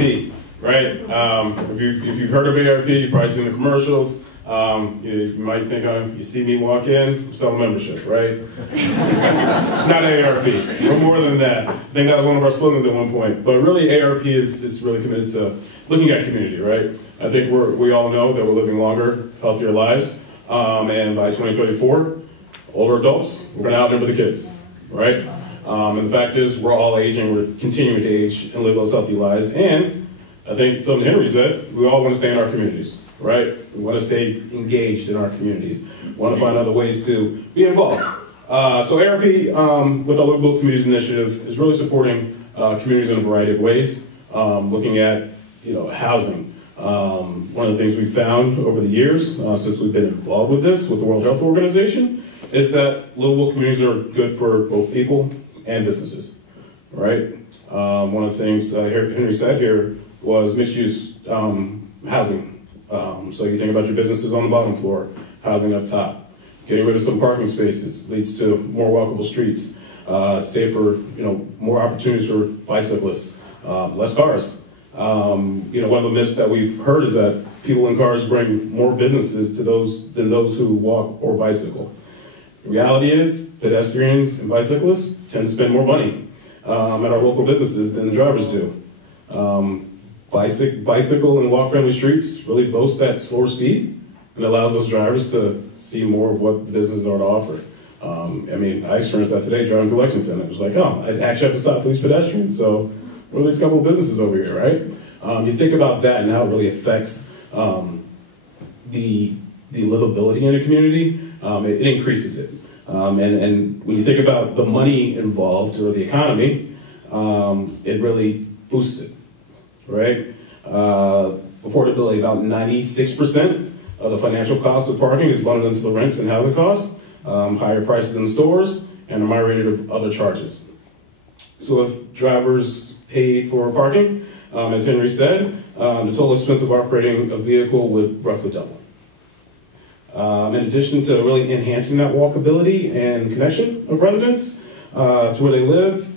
right? If you've heard of ARP, you've probably seen the commercials. You might think you see me walk in, sell a membership, right? It's not ARP. We're more than that. I think that was one of our slogans at one point. But really, ARP is really committed to looking at community, right? I think we all know that we're living longer, healthier lives. And by 2034, older adults, we're going to outnumber the kids, right? And the fact is, we're all aging, we're continuing to age and live those healthy lives. And I think something Henry said, we all want to stay in our communities, right? We want to stay engaged in our communities. We want to find other ways to be involved. So ARP, with our Local Communities Initiative, is really supporting communities in a variety of ways, looking at housing. One of the things we've found over the years, since we've been involved with this, with the World Health Organization, is that livable communities are good for both people and businesses, right? One of the things Henry said here was mixed-use housing. So you think about your businesses on the bottom floor, housing up top. Getting rid of some parking spaces leads to more walkable streets, safer, more opportunities for bicyclists, less cars. One of the myths that we've heard is that people in cars bring more businesses to than those who walk or bicycle. The reality is, pedestrians and bicyclists tend to spend more money at our local businesses than the drivers do. Bicycle and walk-friendly streets really boast that slower speed and allows those drivers to see more of what businesses are to offer. I experienced that today driving to Lexington. It was like, oh, I actually have to stop for these pedestrians, so we're at least a couple of businesses over here, right? You think about that and how it really affects the livability in a community, it increases it. And when you think about the money involved or the economy, it really boosts it, right? Affordability, about 96% of the financial cost of parking is bundled into the rents and housing costs, higher prices in the stores, and a myriad of other charges. So if drivers paid for parking, as Henry said, the total expense of operating a vehicle would roughly double. In addition to really enhancing that walkability and connection of residents to where they live,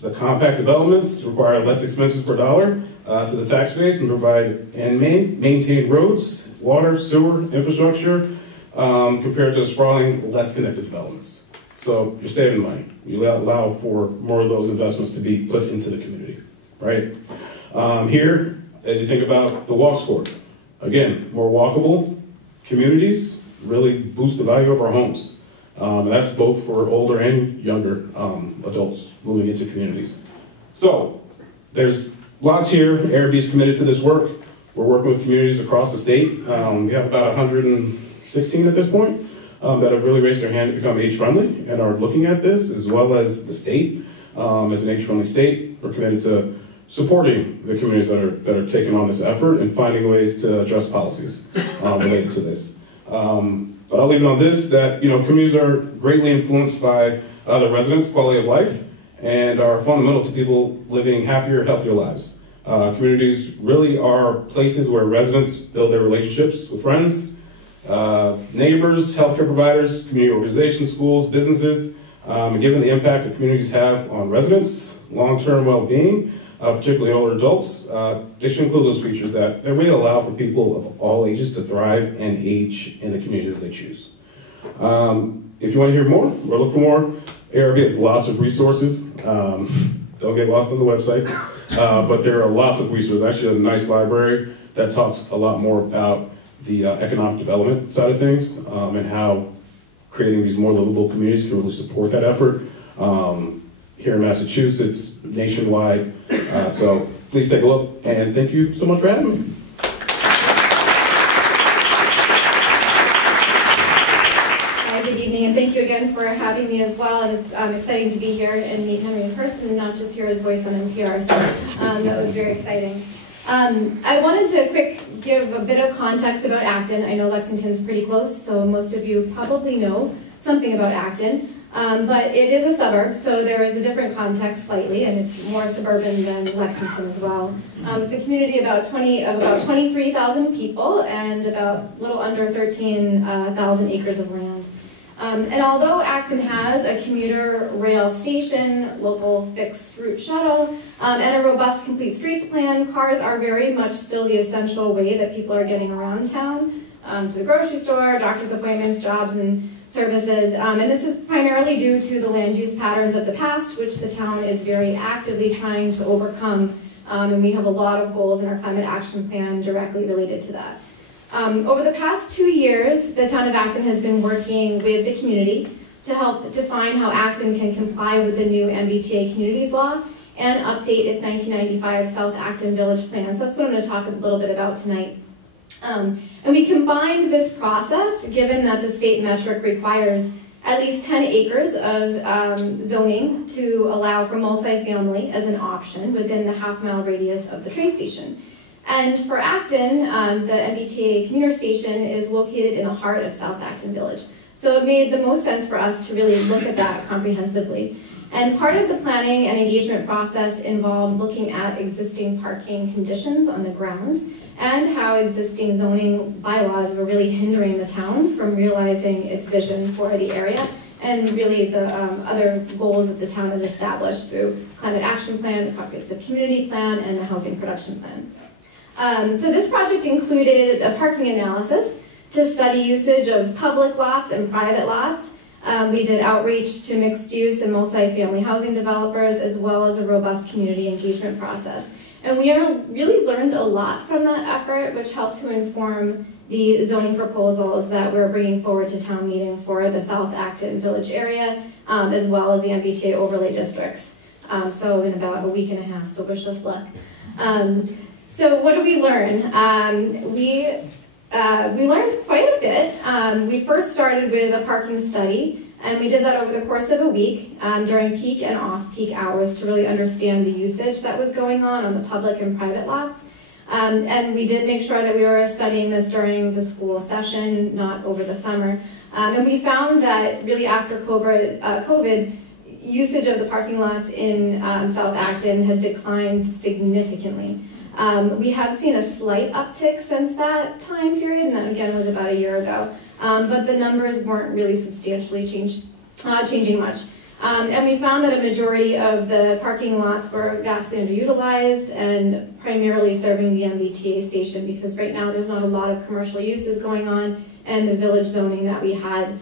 the compact developments require less expenses per dollar to the tax base and provide and maintain roads, water, sewer, infrastructure compared to sprawling, less connected developments. So you're saving money. You allow for more of those investments to be put into the community, right? Here, as you think about the walk score, again, more walkable communities really boost the value of our homes. And that's both for older and younger adults moving into communities. So there's lots here. ARB is committed to this work. We're working with communities across the state. We have about 116 at this point that have really raised their hand to become age-friendly and are looking at this, as well as the state. As an age-friendly state, we're committed to supporting the communities that are taking on this effort and finding ways to address policies related to this. But I'll leave it on this, that communities are greatly influenced by the residents' quality of life and are fundamental to people living happier, healthier lives. Communities really are places where residents build their relationships with friends, neighbors, healthcare providers, community organizations, schools, businesses, and given the impact that communities have on residents, long-term well-being, particularly older adults, they should include those features that really allow for people of all ages to thrive and age in the communities they choose. If you want to hear more or look for more, ARB has lots of resources. Don't get lost on the website, but there are lots of resources. Actually, a nice library that talks a lot more about the economic development side of things and how creating these more livable communities can really support that effort. Here in Massachusetts, nationwide. So please take a look, and thank you so much for having me. Hi, good evening, and thank you again for having me as well. And it's exciting to be here and meet Henry in person, and not just hear his voice on NPR. So that was very exciting. I wanted to give a bit of context about Acton. I know Lexington's pretty close, so most of you probably know something about Acton. But it is a suburb, so there is a different context slightly, and it's more suburban than Lexington as well. It's a community of about 23,000 people and about a little under 13,000 acres of land. And although Acton has a commuter rail station, local fixed route shuttle, and a robust complete streets plan, cars are very much still the essential way that people are getting around town, to the grocery store, doctor's appointments, jobs, and services. And this is primarily due to the land use patterns of the past, which the town is very actively trying to overcome. And we have a lot of goals in our climate action plan directly related to that. Over the past 2 years, the town of Acton has been working with the community to help define how Acton can comply with the new MBTA communities law and update its 1995 South Acton Village Plan. So that's what I'm going to talk a little bit about tonight. And we combined this process, given that the state metric requires at least 10 acres of zoning to allow for multifamily as an option within the half-mile radius of the train station. And for Acton, the MBTA commuter station is located in the heart of South Acton Village. So it made the most sense for us to really look at that comprehensively. And part of the planning and engagement process involved looking at existing parking conditions on the ground and how existing zoning bylaws were really hindering the town from realizing its vision for the area and really the other goals that the town had established through climate action plan, the comprehensive community plan, and the housing production plan. So this project included a parking analysis to study usage of public lots and private lots. We did outreach to mixed use and multifamily housing developers, as well as a robust community engagement process. And we really learned a lot from that effort, which helped to inform the zoning proposals that we're bringing forward to town meeting for the South Acton Village area, as well as the MBTA overlay districts. So in about a week and a half, so wish us luck. So what did we learn? We learned quite a bit. We first started with a parking study, and we did that over the course of a week during peak and off-peak hours to really understand the usage that was going on the public and private lots. And we did make sure that we were studying this during the school session, not over the summer. And we found that really after COVID, usage of the parking lots in South Acton had declined significantly. We have seen a slight uptick since that time period, and that again was about a year ago. But the numbers weren't really substantially changing much. And we found that a majority of the parking lots were vastly underutilized and primarily serving the MBTA station, because right now there's not a lot of commercial uses going on, and the village zoning that we had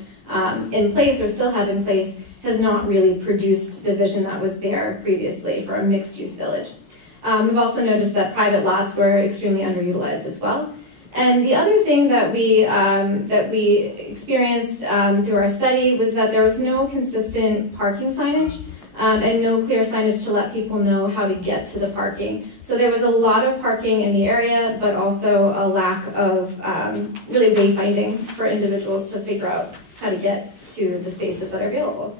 in place or still have in place has not really produced the vision that was there previously for a mixed-use village. We've also noticed that private lots were extremely underutilized as well. And the other thing that we experienced through our study was that there was no consistent parking signage and no clear signage to let people know how to get to the parking. So there was a lot of parking in the area, but also a lack of really wayfinding for individuals to figure out how to get to the spaces that are available.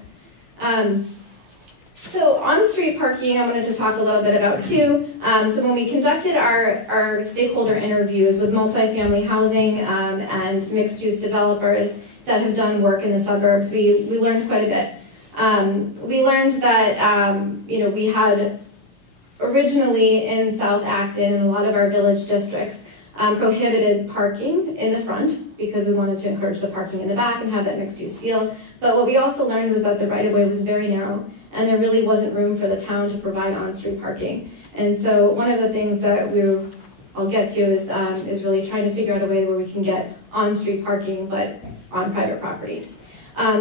So on-street parking, I wanted to talk a little bit about too. So when we conducted our stakeholder interviews with multifamily housing and mixed-use developers that have done work in the suburbs, we learned quite a bit. We learned that we had originally in South Acton and a lot of our village districts prohibited parking in the front because we wanted to encourage the parking in the back and have that mixed-use feel. But what we also learned was that the right-of-way was very narrow, and there really wasn't room for the town to provide on-street parking. And so one of the things that I'll get to is really trying to figure out a way where we can get on-street parking, but on private property.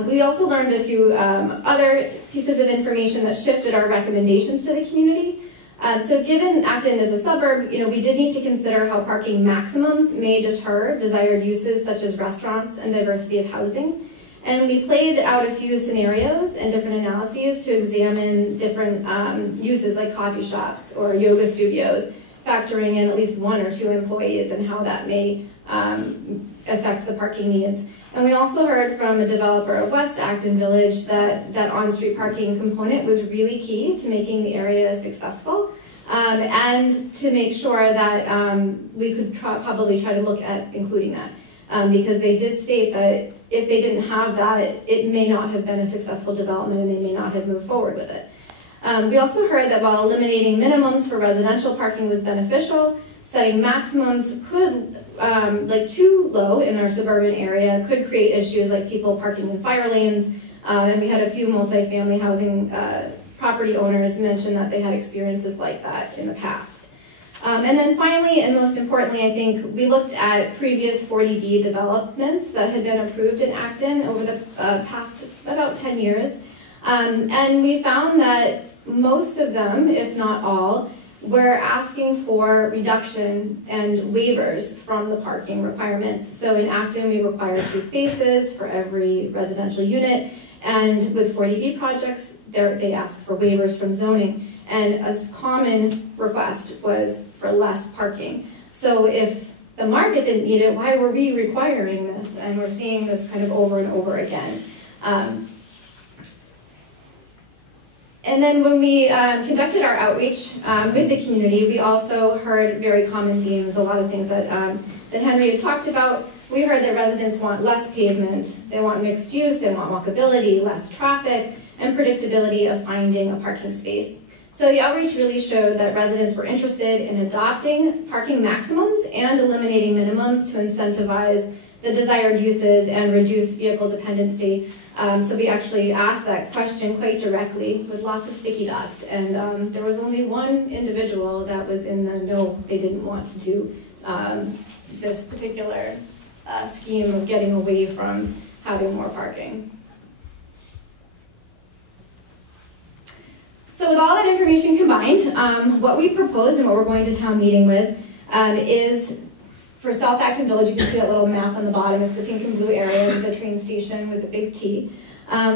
We also learned a few other pieces of information that shifted our recommendations to the community. So given Acton is a suburb, we did need to consider how parking maximums may deter desired uses such as restaurants and diversity of housing. And we played out a few scenarios and different analyses to examine different uses like coffee shops or yoga studios, factoring in at least 1 or 2 employees and how that may affect the parking needs. And we also heard from a developer of West Acton Village that on-street parking component was really key to making the area successful, and to make sure that we could probably try to look at including that. Because they did state that if they didn't have that, it may not have been a successful development and they may not have moved forward with it. We also heard that while eliminating minimums for residential parking was beneficial, setting maximums could, like too low in our suburban area, could create issues like people parking in fire lanes, and we had a few multifamily housing property owners mention that they had experiences like that in the past. And then finally, and most importantly, I think we looked at previous 40B developments that had been approved in Acton over the past about 10 years. And we found that most of them, if not all, were asking for reduction and waivers from the parking requirements. So in Acton, we require 2 spaces for every residential unit. And with 40B projects, they ask for waivers from zoning. And a common request was for less parking. So if the market didn't need it, why were we requiring this? And we're seeing this kind of over and over again. And then when we conducted our outreach with the community, we also heard very common themes, a lot of things that Henry had talked about. We heard that residents want less pavement, they want mixed use, they want walkability, less traffic, and predictability of finding a parking space. So the outreach really showed that residents were interested in adopting parking maximums and eliminating minimums to incentivize the desired uses and reduce vehicle dependency. So we actually asked that question quite directly with lots of sticky dots, and there was only one individual that was in the no, they didn't want to do this particular scheme of getting away from having more parking. So with all that information combined, what we proposed and what we're going to town meeting with is for South Acton Village. You can see that little map on the bottom. It's the pink and blue area with the train station with the big T.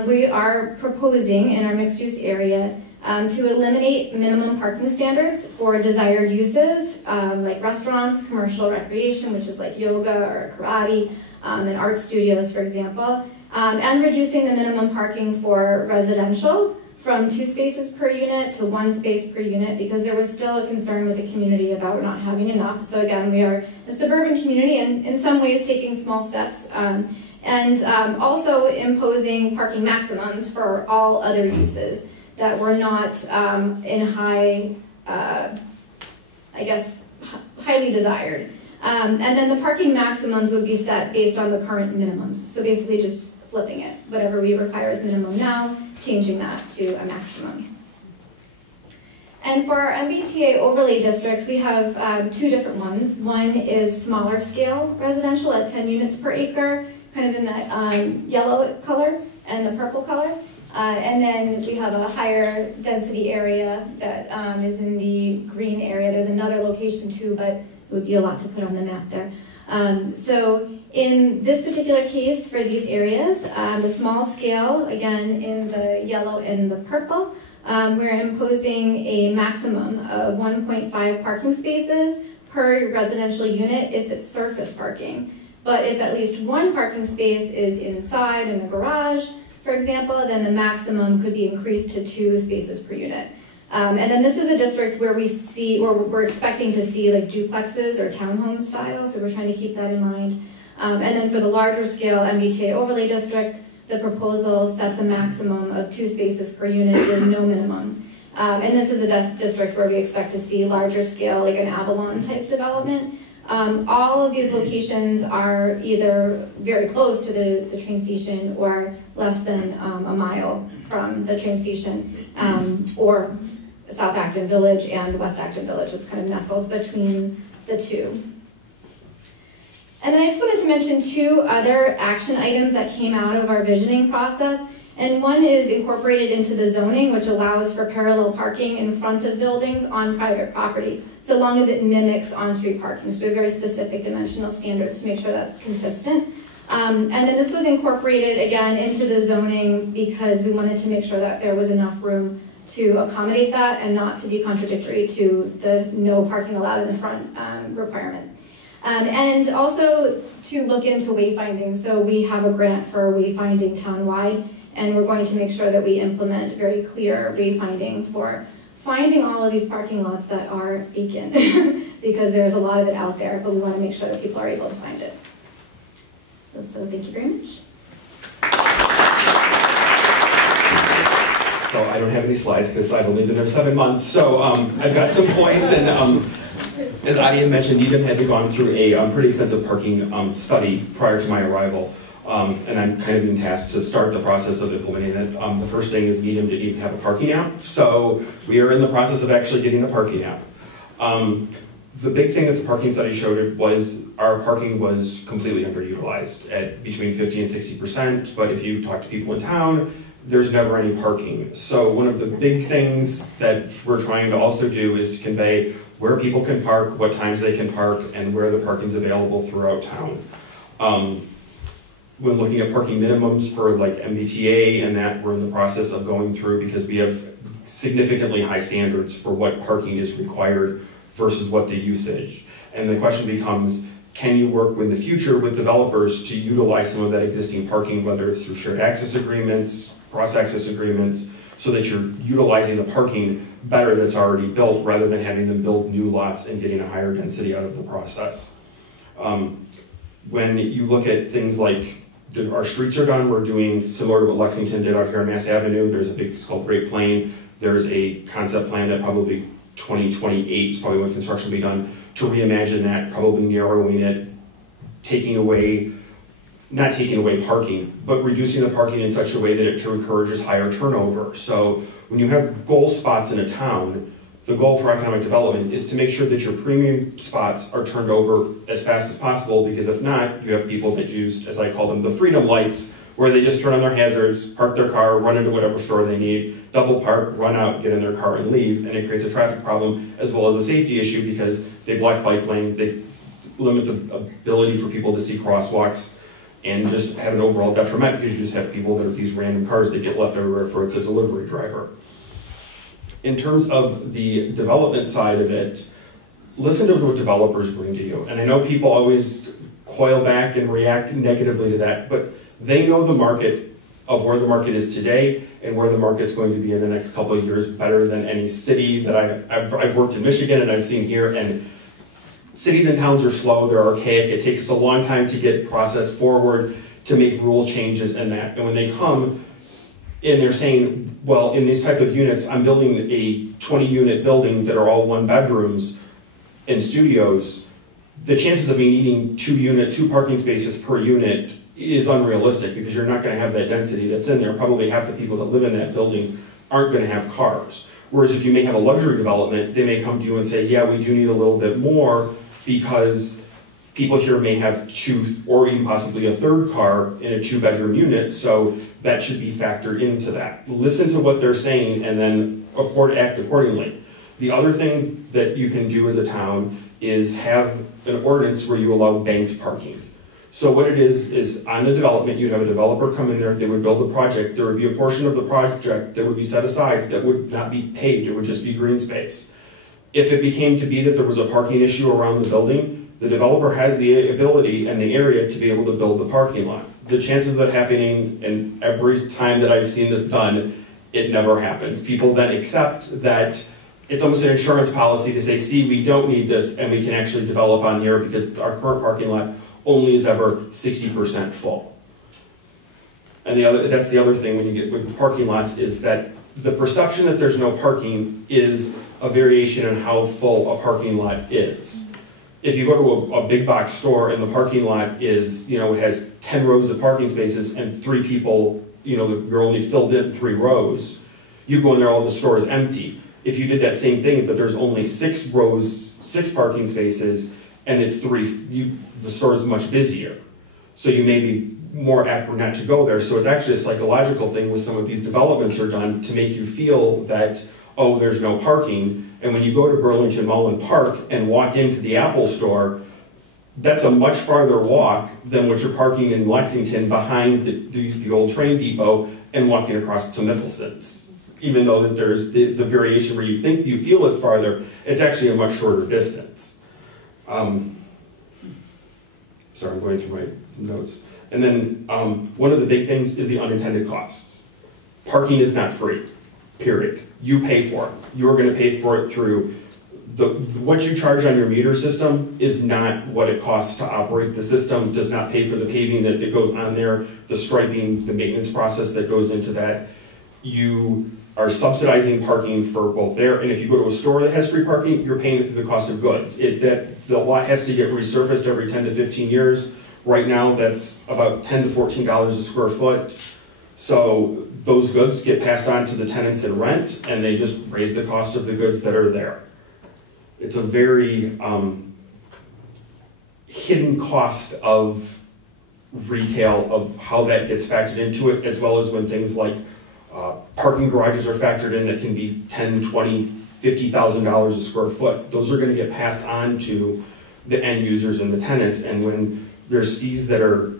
We are proposing in our mixed-use area to eliminate minimum parking standards for desired uses like restaurants, commercial recreation, which is like yoga or karate, and art studios, for example, and reducing the minimum parking for residential from 2 spaces per unit to 1 space per unit, because there was still a concern with the community about not having enough. So again, we are a suburban community and in some ways taking small steps, and also imposing parking maximums for all other uses that were not in high, I guess, highly desired. And then the parking maximums would be set based on the current minimums. So basically just flipping it. Whatever we require as minimum now, changing that to a maximum. And for our MBTA overlay districts, we have 2 different ones. One is smaller scale residential at 10 units per acre, kind of in that yellow color and the purple color. And then we have a higher density area that is in the green area. There's another location too, but it would be a lot to put on the map there. So in this particular case for these areas, the small scale, again in the yellow and the purple, we're imposing a maximum of 1.5 parking spaces per residential unit if it's surface parking. But if at least 1 parking space is inside in the garage, for example, then the maximum could be increased to 2 spaces per unit. And then this is a district where we see, or we're expecting to see like duplexes or townhome style, so we're trying to keep that in mind. And then for the larger scale MBTA overlay district, the proposal sets a maximum of 2 spaces per unit with no minimum. And this is a district where we expect to see larger scale, like an Avalon type development. All of these locations are either very close to the train station or less than a mile from the train station, or South Acton Village and West Acton Village. It's kind of nestled between the 2. And then I just wanted to mention 2 other action items that came out of our visioning process. And one is incorporated into the zoning, which allows for parallel parking in front of buildings on private property, so long as it mimics on-street parking. So we have very specific dimensional standards to make sure that's consistent. And then this was incorporated again into the zoning because we wanted to make sure that there was enough room to accommodate that and not to be contradictory to the no parking allowed in the front requirement. And also to look into wayfinding. So we have a grant for wayfinding townwide, and we're going to make sure that we implement very clear wayfinding for finding all of these parking lots that are vacant because there's a lot of it out there, but we want to make sure that people are able to find it. So thank you very much. don't have any slides because I've only been there 7 months. So I've got some points, and as Adi had mentioned, Needham had gone through a pretty extensive parking study prior to my arrival. And I'm kind of being tasked to start the process of implementing it. The first thing is Needham didn't even have a parking app, so we are in the process of actually getting a parking app. The big thing that the parking study showed was our parking was completely underutilized at between 50 and 60%, but if you talk to people in town, there's never any parking. So one of the big things that we're trying to also do is convey where people can park, what times they can park, and where the parking's available throughout town. When looking at parking minimums for like MBTA and that, we're in the process of going through because we have significantly high standards for what parking is required versus what the usage. And the question becomes, can you work in the future with developers to utilize some of that existing parking, whether it's through shared access agreements, cross-access agreements, so that you're utilizing the parking better that's already built rather than having them build new lots and getting a higher density out of the process. When you look at things like our streets are done, we're doing similar to what Lexington did out here on Mass Avenue. There's a big, it's called Great Plain. There's a concept plan that probably 2028 is probably when construction will be done to reimagine that, probably narrowing it, not taking away parking, but reducing the parking in such a way that it encourages higher turnover. So when you have goal spots in a town, the goal for economic development is to make sure that your premium spots are turned over as fast as possible, because if not, you have people that use, as I call them, the freedom lights, where they just turn on their hazards, park their car, run into whatever store they need, double park, run out, get in their car and leave, and it creates a traffic problem as well as a safety issue because they block bike lanes, they limit the ability for people to see crosswalks, and just have an overall detriment because you just have people that are these random cars that get left everywhere for it's a delivery driver. In terms of the development side of it, listen to what developers bring to you. And I know people always coil back and react negatively to that, but they know the market of where the market is today and where the market's going to be in the next couple of years better than any city that I've worked in Michigan and I've seen here. And cities and towns are slow, they're archaic. It takes us a long time to get process forward, to make rule changes and that. And when they come, and they're saying, well, in these type of units, I'm building a 20-unit building that are all 1 bedrooms and studios. The chances of me needing 2 parking spaces per unit is unrealistic because you're not going to have that density that's in there. Probably half the people that live in that building aren't going to have cars. Whereas if you may have a luxury development, they may come to you and say, yeah, we do need a little bit more because people here may have 2 or even possibly a 3rd car in a 2-bedroom unit, so that should be factored into that. Listen to what they're saying and then act accordingly. The other thing that you can do as a town is have an ordinance where you allow banked parking. So what it is on the development, you'd have a developer come in there, they would build a project, there would be a portion of the project that would be set aside that would not be paved, it would just be green space. If it became to be that there was a parking issue around the building, the developer has the ability and the area to be able to build the parking lot. The chances of that happening, and every time that I've seen this done, it never happens. People then accept that it's almost an insurance policy to say, see, we don't need this, and we can actually develop on here because our current parking lot only is ever 60% full. And that's the other thing when you get with parking lots is that the perception that there's no parking is a variation in how full a parking lot is. If you go to a big box store and the parking lot is, it has 10 rows of parking spaces and 3 people, you're only filled in 3 rows, you go in there, all the store is empty. If you did that same thing, but there's only 6 rows, 6 parking spaces, and it's 3, the store is much busier. So you may be more apt not to go there. So it's actually a psychological thing with some of these developments are done to make you feel that, oh, there's no parking. And when you go to Burlington Mall and Park and walk into the Apple store, that's a much farther walk than what you're parking in Lexington behind the old train depot and walking across to Middlesex. Even though that there's the variation where you feel it's farther, it's actually a much shorter distance. Sorry, I'm going through my notes. And then one of the big things is the unintended costs. Parking is not free, period. You pay for it. You're going to pay for it through what you charge on your meter system is not what it costs to operate the system, does not pay for the paving that goes on there, the striping, the maintenance process that goes into that. you are subsidizing parking for both there, and if you go to a store that has free parking, you're paying it through the cost of goods. The lot has to get resurfaced every 10 to 15 years. Right now, that's about $10 to $14 a square foot. So those goods get passed on to the tenants in rent, and they just raise the cost of the goods that are there. It's a very hidden cost of retail, of how that gets factored into it, as well as when things like parking garages are factored in that can be $10, $20, $50,000 a square foot. Those are going to get passed on to the end users and the tenants, and when there's fees that are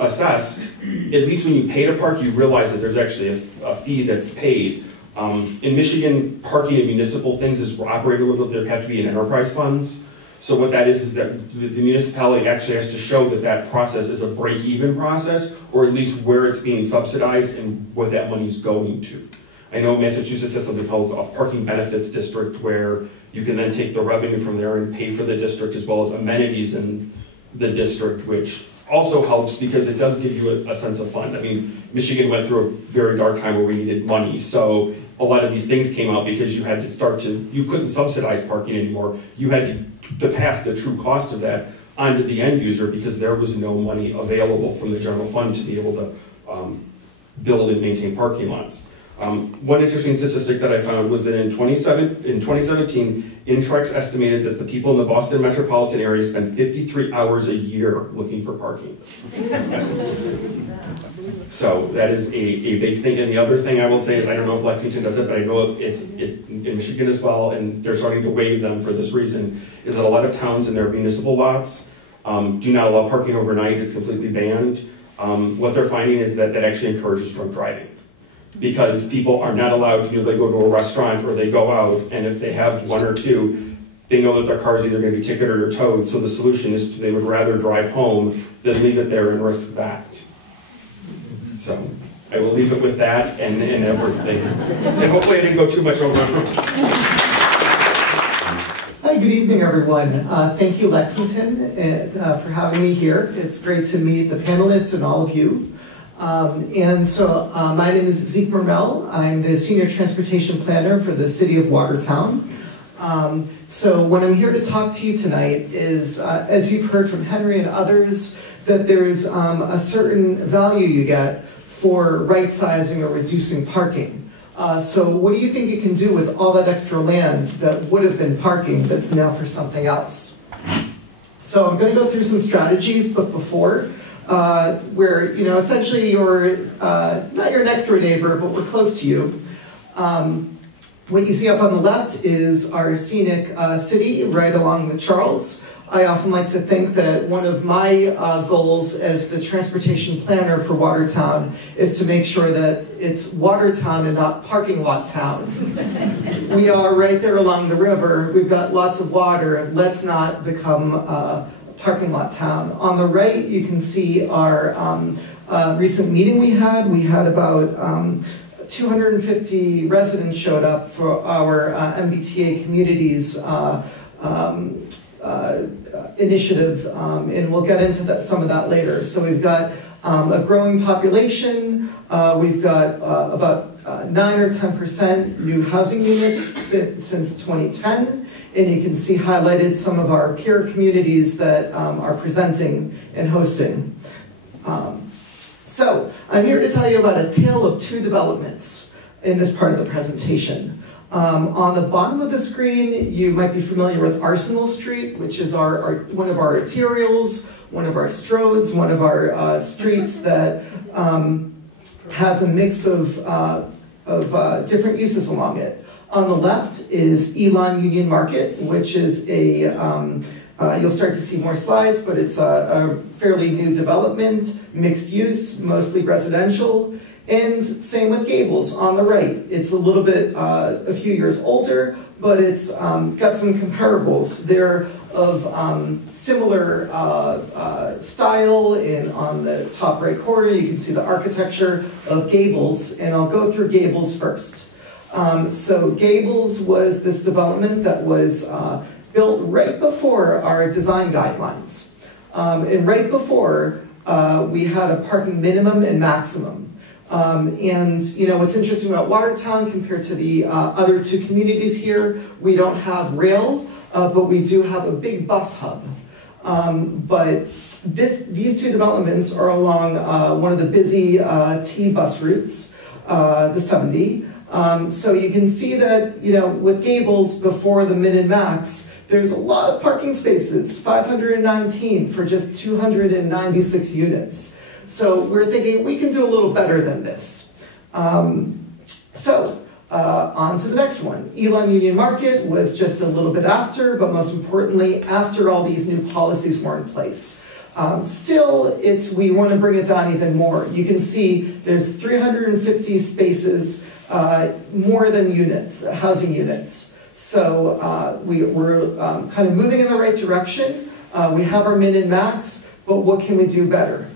assessed, at least when you pay to park, you realize that there's actually a fee that's paid. In Michigan, parking in municipal things is operated a little bit, there have to be in enterprise funds. So what that is that the municipality actually has to show that that process is a break-even process, or at least where it's being subsidized and what that money's going to. I know Massachusetts has something called a parking benefits district, where you can then take the revenue from there and pay for the district as well as amenities in the district, which also helps because it does give you a sense of fun. I mean, Michigan went through a very dark time where we needed money, so a lot of these things came out because you had to you couldn't subsidize parking anymore. You had to pass the true cost of that onto the end user because there was no money available from the general fund to be able to build and maintain parking lots. One interesting statistic that I found was that in 2017, Intrex estimated that the people in the Boston metropolitan area spend 53 hours a year looking for parking. So that is a big thing. And the other thing I will say is, I don't know if Lexington does it, but I know it's in Michigan as well, and they're starting to waive them for this reason, is that a lot of towns in their municipal lots do not allow parking overnight. It's completely banned. What they're finding is that that actually encourages drunk driving, because people are not allowed to, they go to a restaurant or they go out, and if they have one or two, they know that their car is either going to be ticketed or towed, so the solution is they would rather drive home than leave it there and risk that. So I will leave it with that and everything. And hopefully I didn't go too much over. Hi, good evening, everyone. Thank you, Lexington, for having me here. It's great to meet the panelists and all of you. My name is Zeke Mermel. I'm the Senior Transportation Planner for the City of Watertown. So what I'm here to talk to you tonight is, as you've heard from Henry and others, that there's a certain value you get for right-sizing or reducing parking. So what do you think you can do with all that extra land that would have been parking that's now for something else? So I'm going to go through some strategies, but before, where, essentially you're not your next door neighbor, but we're close to you. What you see up on the left is our scenic city right along the Charles. I often like to think that one of my goals as the transportation planner for Watertown is to make sure that it's Watertown and not parking lot town. We are right there along the river. We've got lots of water. Let's not become a parking lot town. On the right, you can see our recent meeting we had. We had about 250 residents showed up for our MBTA communities initiative, and we'll get into some of that later. So we've got a growing population. We've got about 9 or 10% new housing units since 2010, and you can see highlighted some of our peer communities that are presenting and hosting. So I'm here to tell you about a tale of two developments in this part of the presentation. On the bottom of the screen, you might be familiar with Arsenal Street, which is one of our arterials, one of our stroads, one of our streets that has a mix of different uses along it. On the left is Elon Union Market, which is you'll start to see more slides, but it's a fairly new development, mixed use, mostly residential. And same with Gables on the right. It's a little bit, a few years older, but it's got some comparables. They're of similar style, and on the top right corner you can see the architecture of Gables, and I'll go through Gables first. So Gables was this development that was built right before our design guidelines. And right before, we had a parking minimum and maximum. And what's interesting about Watertown compared to the other two communities here, we don't have rail, but we do have a big bus hub. But these two developments are along one of the busy T bus routes, the 70. So you can see that, with Gables before the Min and Max, there's a lot of parking spaces, 519 for just 296 units. So we're thinking we can do a little better than this. On to the next one. Elon Union Market was just a little bit after, but most importantly, after all these new policies were in place. Still, we want to bring it down even more. You can see there's 350 spaces, more than units, housing units. So we're kind of moving in the right direction. We have our min and max, but what can we do better?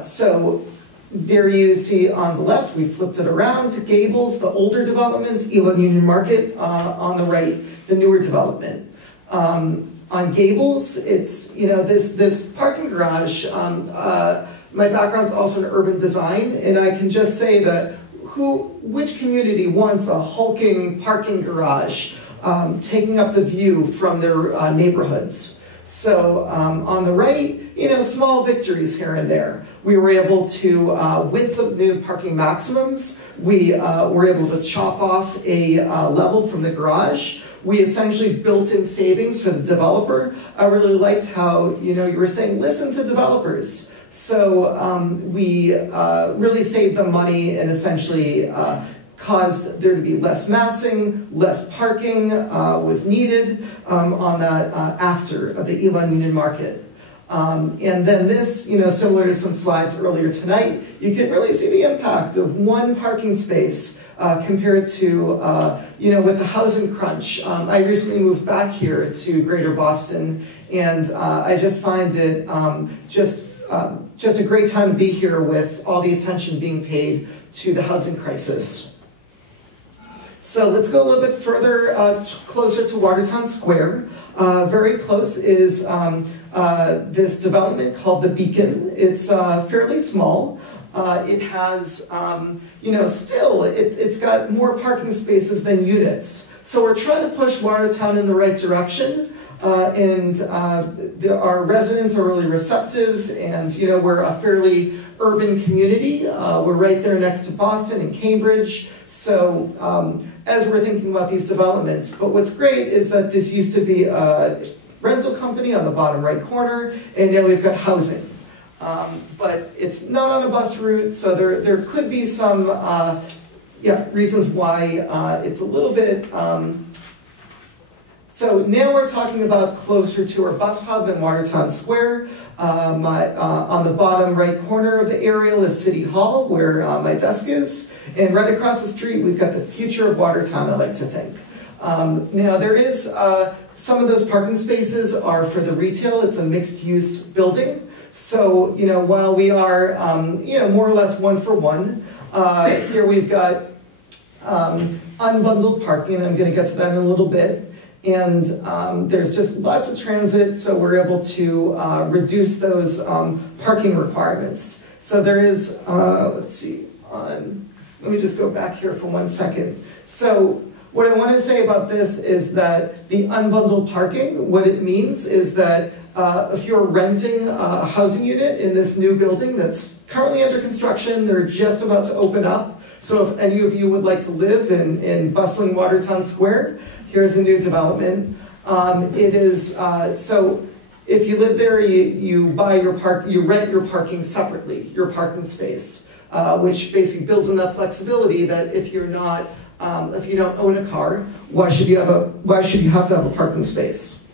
So there you see on the left, we flipped it around. Gables, the older development, Elon Union Market, on the right, the newer development. On Gables, it's, this parking garage, my background's also in urban design, and I can just say that which community wants a hulking parking garage taking up the view from their neighborhoods? So on the right, small victories here and there. We were able to, with the new parking maximums, we were able to chop off a level from the garage. We essentially built in savings for the developer. I really liked how, you were saying, listen to developers. So we really saved them money and essentially caused there to be less massing, less parking was needed on that after the Elon Union Market. And then this, similar to some slides earlier tonight, you can really see the impact of one parking space compared to, with the housing crunch. I recently moved back here to Greater Boston, and I just find it just a great time to be here with all the attention being paid to the housing crisis. So let's go a little bit further, closer to Watertown Square. Very close is this development called the Beacon. It's fairly small. It has, still, it's got more parking spaces than units. So we're trying to push Watertown in the right direction. Our residents are really receptive, and we're a fairly urban community. We're right there next to Boston and Cambridge. So as we're thinking about these developments, but what's great is that this used to be a rental company on the bottom right corner, and now we've got housing. But it's not on a bus route, so there could be some reasons why it's a little bit. So now we're talking about closer to our bus hub in Watertown Square. On the bottom right corner of the aerial is City Hall, where my desk is. And right across the street, we've got the future of Watertown, I like to think. Now there is, some of those parking spaces are for the retail. It's a mixed-use building. So, while we are, more or less one for one, here we've got unbundled parking, and I'm going to get to that in a little bit. And there's just lots of transit, so we're able to reduce those parking requirements. So there is, let's see, let me just go back here for 1 second. So what I want to say about this is that the unbundled parking, what it means is that if you're renting a housing unit in this new building that's currently under construction, they're just about to open up. So if any of you would like to live in bustling Watertown Square, here's a new development. It is, so if you live there, you rent your parking separately, your parking space, which basically builds in that flexibility that if you're not, if you don't own a car, why should you have to have a parking space?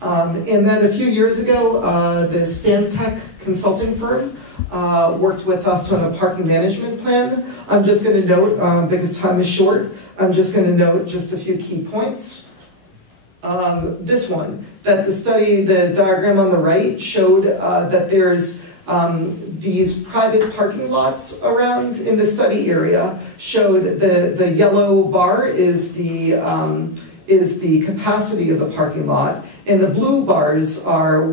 And then a few years ago, the Stantec consulting firm worked with us on a parking management plan. I'm just going to note, because time is short, I'm just going to note just a few key points. This one, that the diagram on the right showed that there's these private parking lots around in the study area, showed the yellow bar is the capacity of the parking lot, and the blue bars are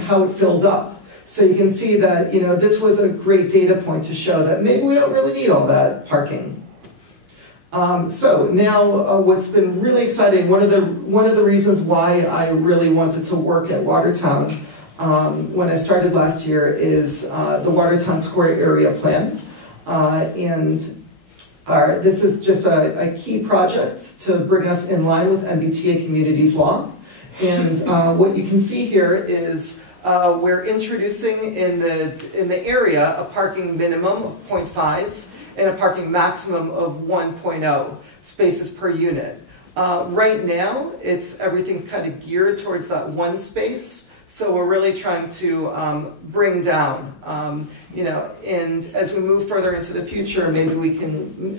how it filled up. So you can see that, this was a great data point to show that maybe we don't really need all that parking. So now what's been really exciting, one of the reasons why I really wanted to work at Watertown when I started last year is the Watertown Square Area Plan. This is just a key project to bring us in line with MBTA Communities Law. And what you can see here is we're introducing in the area a parking minimum of 0.5 and a parking maximum of 1.0 spaces per unit. Right now, everything's kind of geared towards that 1 space. So we're really trying to bring down, and as we move further into the future, maybe we can,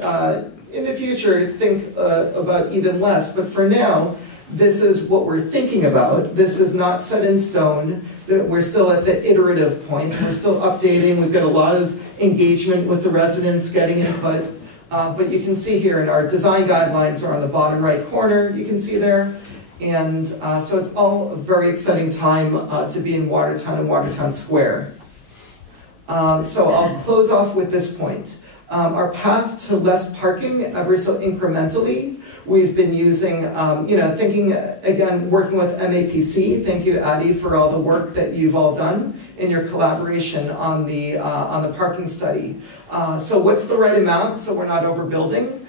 in the future, think about even less. But for now, this is what we're thinking about. This is not set in stone. We're still at the iterative point. We're still updating. We've got a lot of engagement with the residents, getting input. But you can see here in our design guidelines are on the bottom right corner, you can see there. And so it's all a very exciting time to be in Watertown and Watertown Square. So I'll close off with this point. Our path to less parking, ever so incrementally, we've been using, thinking, again, working with MAPC. Thank you, Addie, for all the work that you've all done in your collaboration on the parking study. So what's the right amount so we're not overbuilding?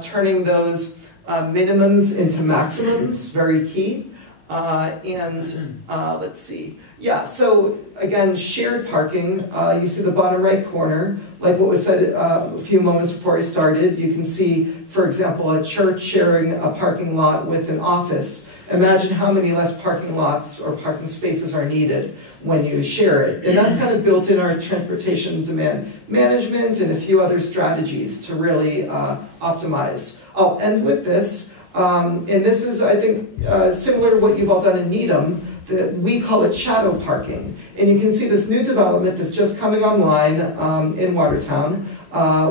Turning those minimums into maximums, very key. Let's see. Yeah, so again, shared parking, you see the bottom right corner, like what was said a few moments before I started. You can see, for example, a church sharing a parking lot with an office. Imagine how many less parking lots or parking spaces are needed when you share it. And that's kind of built in our transportation demand management and a few other strategies to really optimize. I'll end with this, and this is, I think, similar to what you've all done in Needham. We call it shadow parking. And you can see this new development that's just coming online in Watertown,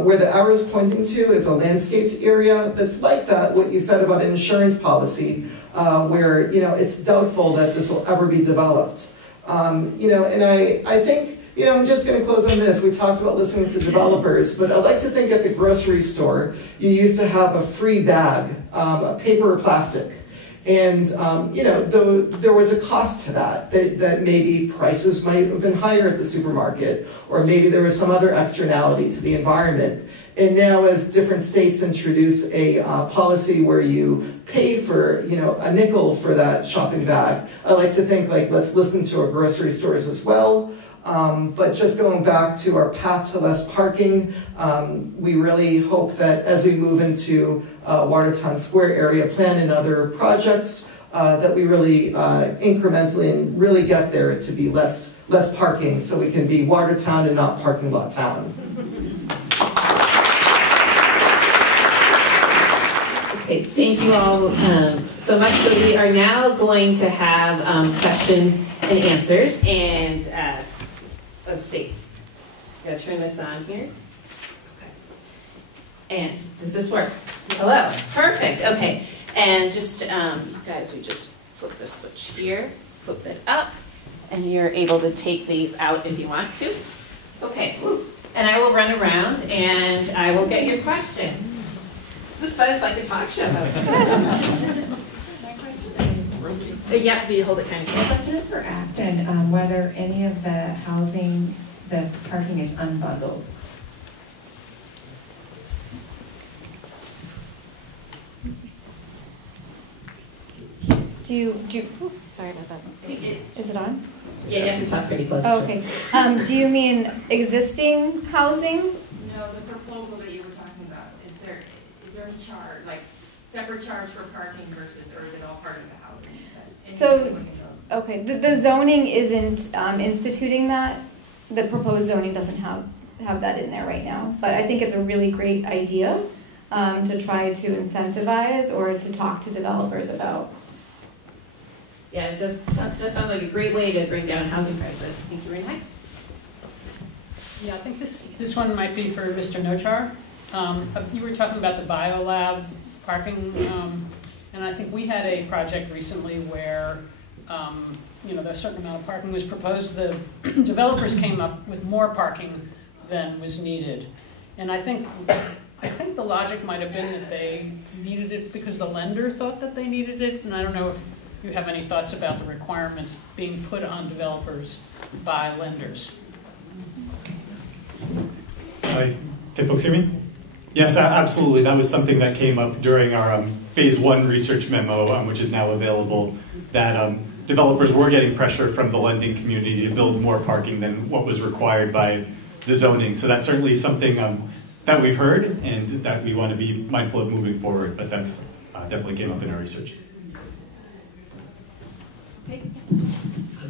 where the arrow is pointing to is a landscaped area that's like that, what you said about an insurance policy, where it's doubtful that this will ever be developed. And I think, I'm just going to close on this. We talked about listening to developers, but I like to think at the grocery store, you used to have a free bag, paper or plastic. And, though there was a cost to that maybe prices might have been higher at the supermarket, or maybe there was some other externality to the environment. And now as different states introduce a policy where you pay for, a nickel for that shopping bag, I like to think, let's listen to our grocery stores as well. But just going back to our path to less parking, we really hope that as we move into Watertown Square Area Plan and other projects, that we really incrementally and really get there to be less parking, so we can be Watertown and not parking lot town. Okay, thank you all so much. So we are now going to have questions and answers, and let's see. Gotta turn this on here. Okay. And does this work? Hello. Perfect. Okay. And just, guys, we just flip the switch here, flip it up, and you're able to take these out if you want to. Okay. Woo. And I will run around and I will get your questions. This is like a talk show. My question is, you have to hold it kind of close. My question is for Acton, whether any of the housing, the parking is unbundled. Sorry about that. Is it on? Yeah, you have to talk pretty close. Oh, okay. Do you mean existing housing? No, the proposal that you were talking about, is there any charge, like separate charge for parking versus, or is it all part of the housing? Okay, the zoning isn't instituting that. The proposed zoning doesn't have that in there right now, but I think it's a really great idea to try to incentivize or to talk to developers about. Yeah, it just sounds like a great way to bring down housing prices. Thank you, very nice. Yeah, I think this one might be for Mr. Nochar. You were talking about the biolab parking, and I think we had a project recently where a certain amount of parking was proposed, the developers came up with more parking than was needed. And I think the logic might have been that they needed it because the lender thought that they needed it, and I don't know if you have any thoughts about the requirements being put on developers by lenders. Can folks hear me? Yes, absolutely. That was something that came up during our phase 1 research memo, which is now available, that developers were getting pressure from the lending community to build more parking than what was required by the zoning. So that's certainly something that we've heard and that we want to be mindful of moving forward, but that's definitely came up in our research. Okay.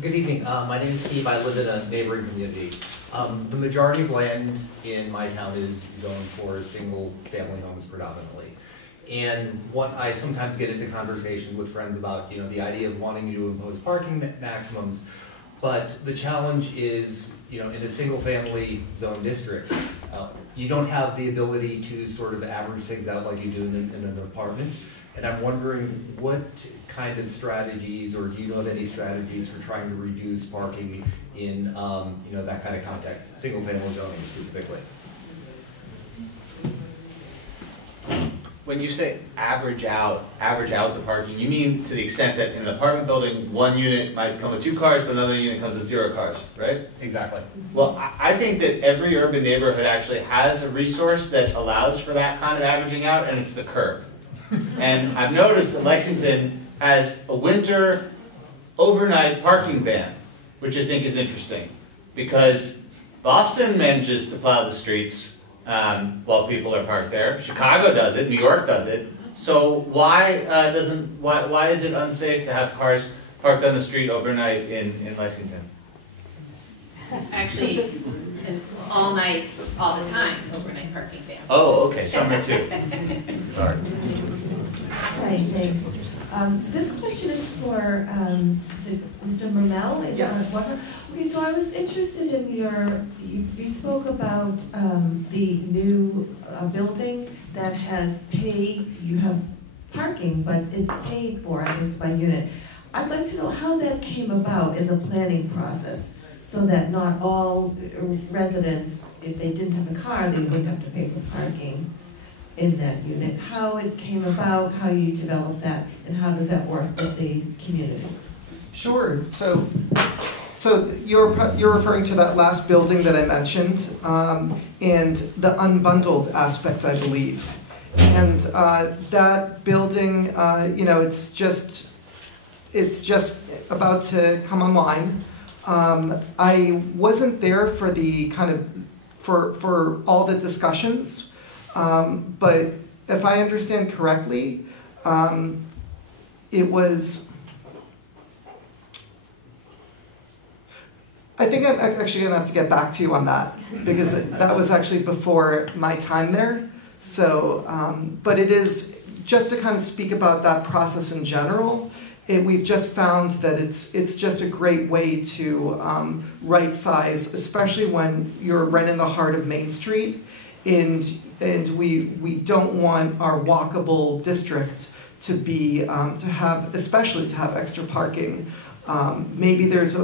Good evening. My name is Steve. I live in a neighboring community. The majority of land in my town is zoned for single-family homes predominantly. And what I sometimes get into conversations with friends about, the idea of wanting to impose parking maximums, but the challenge is, in a single-family zone district, you don't have the ability to sort of average things out like you do in an apartment. And I'm wondering what kind of strategies, or do you know of any strategies for trying to reduce parking in, that kind of context, single-family zoning specifically? When you say average out the parking, you mean to the extent that in an apartment building, one unit might come with 2 cars, but another unit comes with 0 cars, right? Exactly. Well, I think that every urban neighborhood actually has a resource that allows for that kind of averaging out, and it's the curb. And I've noticed that Lexington has a winter overnight parking ban, which I think is interesting, because Boston manages to plow the streets while people are parked there. Chicago does it. New York does it. So why is it unsafe to have cars parked on the street overnight in Lexington? It's actually an all night, all the time overnight parking ban. Oh, okay, summer too. Sorry. Hi, thanks. This question is for is it Mr. Mermel? Yes. Okay, so I was interested in you spoke about the new building that has you have parking, but it's paid for, I guess, by unit. I'd like to know how that came about in the planning process, so that not all residents, if they didn't have a car, they wouldn't have to pay for parking in that unit. How it came about, how you developed that, and how does that work with the community? Sure. So you're referring to that last building that I mentioned, and the unbundled aspect, I believe. And that building, it's just about to come online. I wasn't there for the for all the discussions, but if I understand correctly, it was. I think I'm actually going to have to get back to you on that, because that was actually before my time there. So, but it is, just to kind of speak about that process in general, we've just found that it's just a great way to right size, especially when you're right in the heart of Main Street, and we don't want our walkable district to be to have extra parking. Maybe there's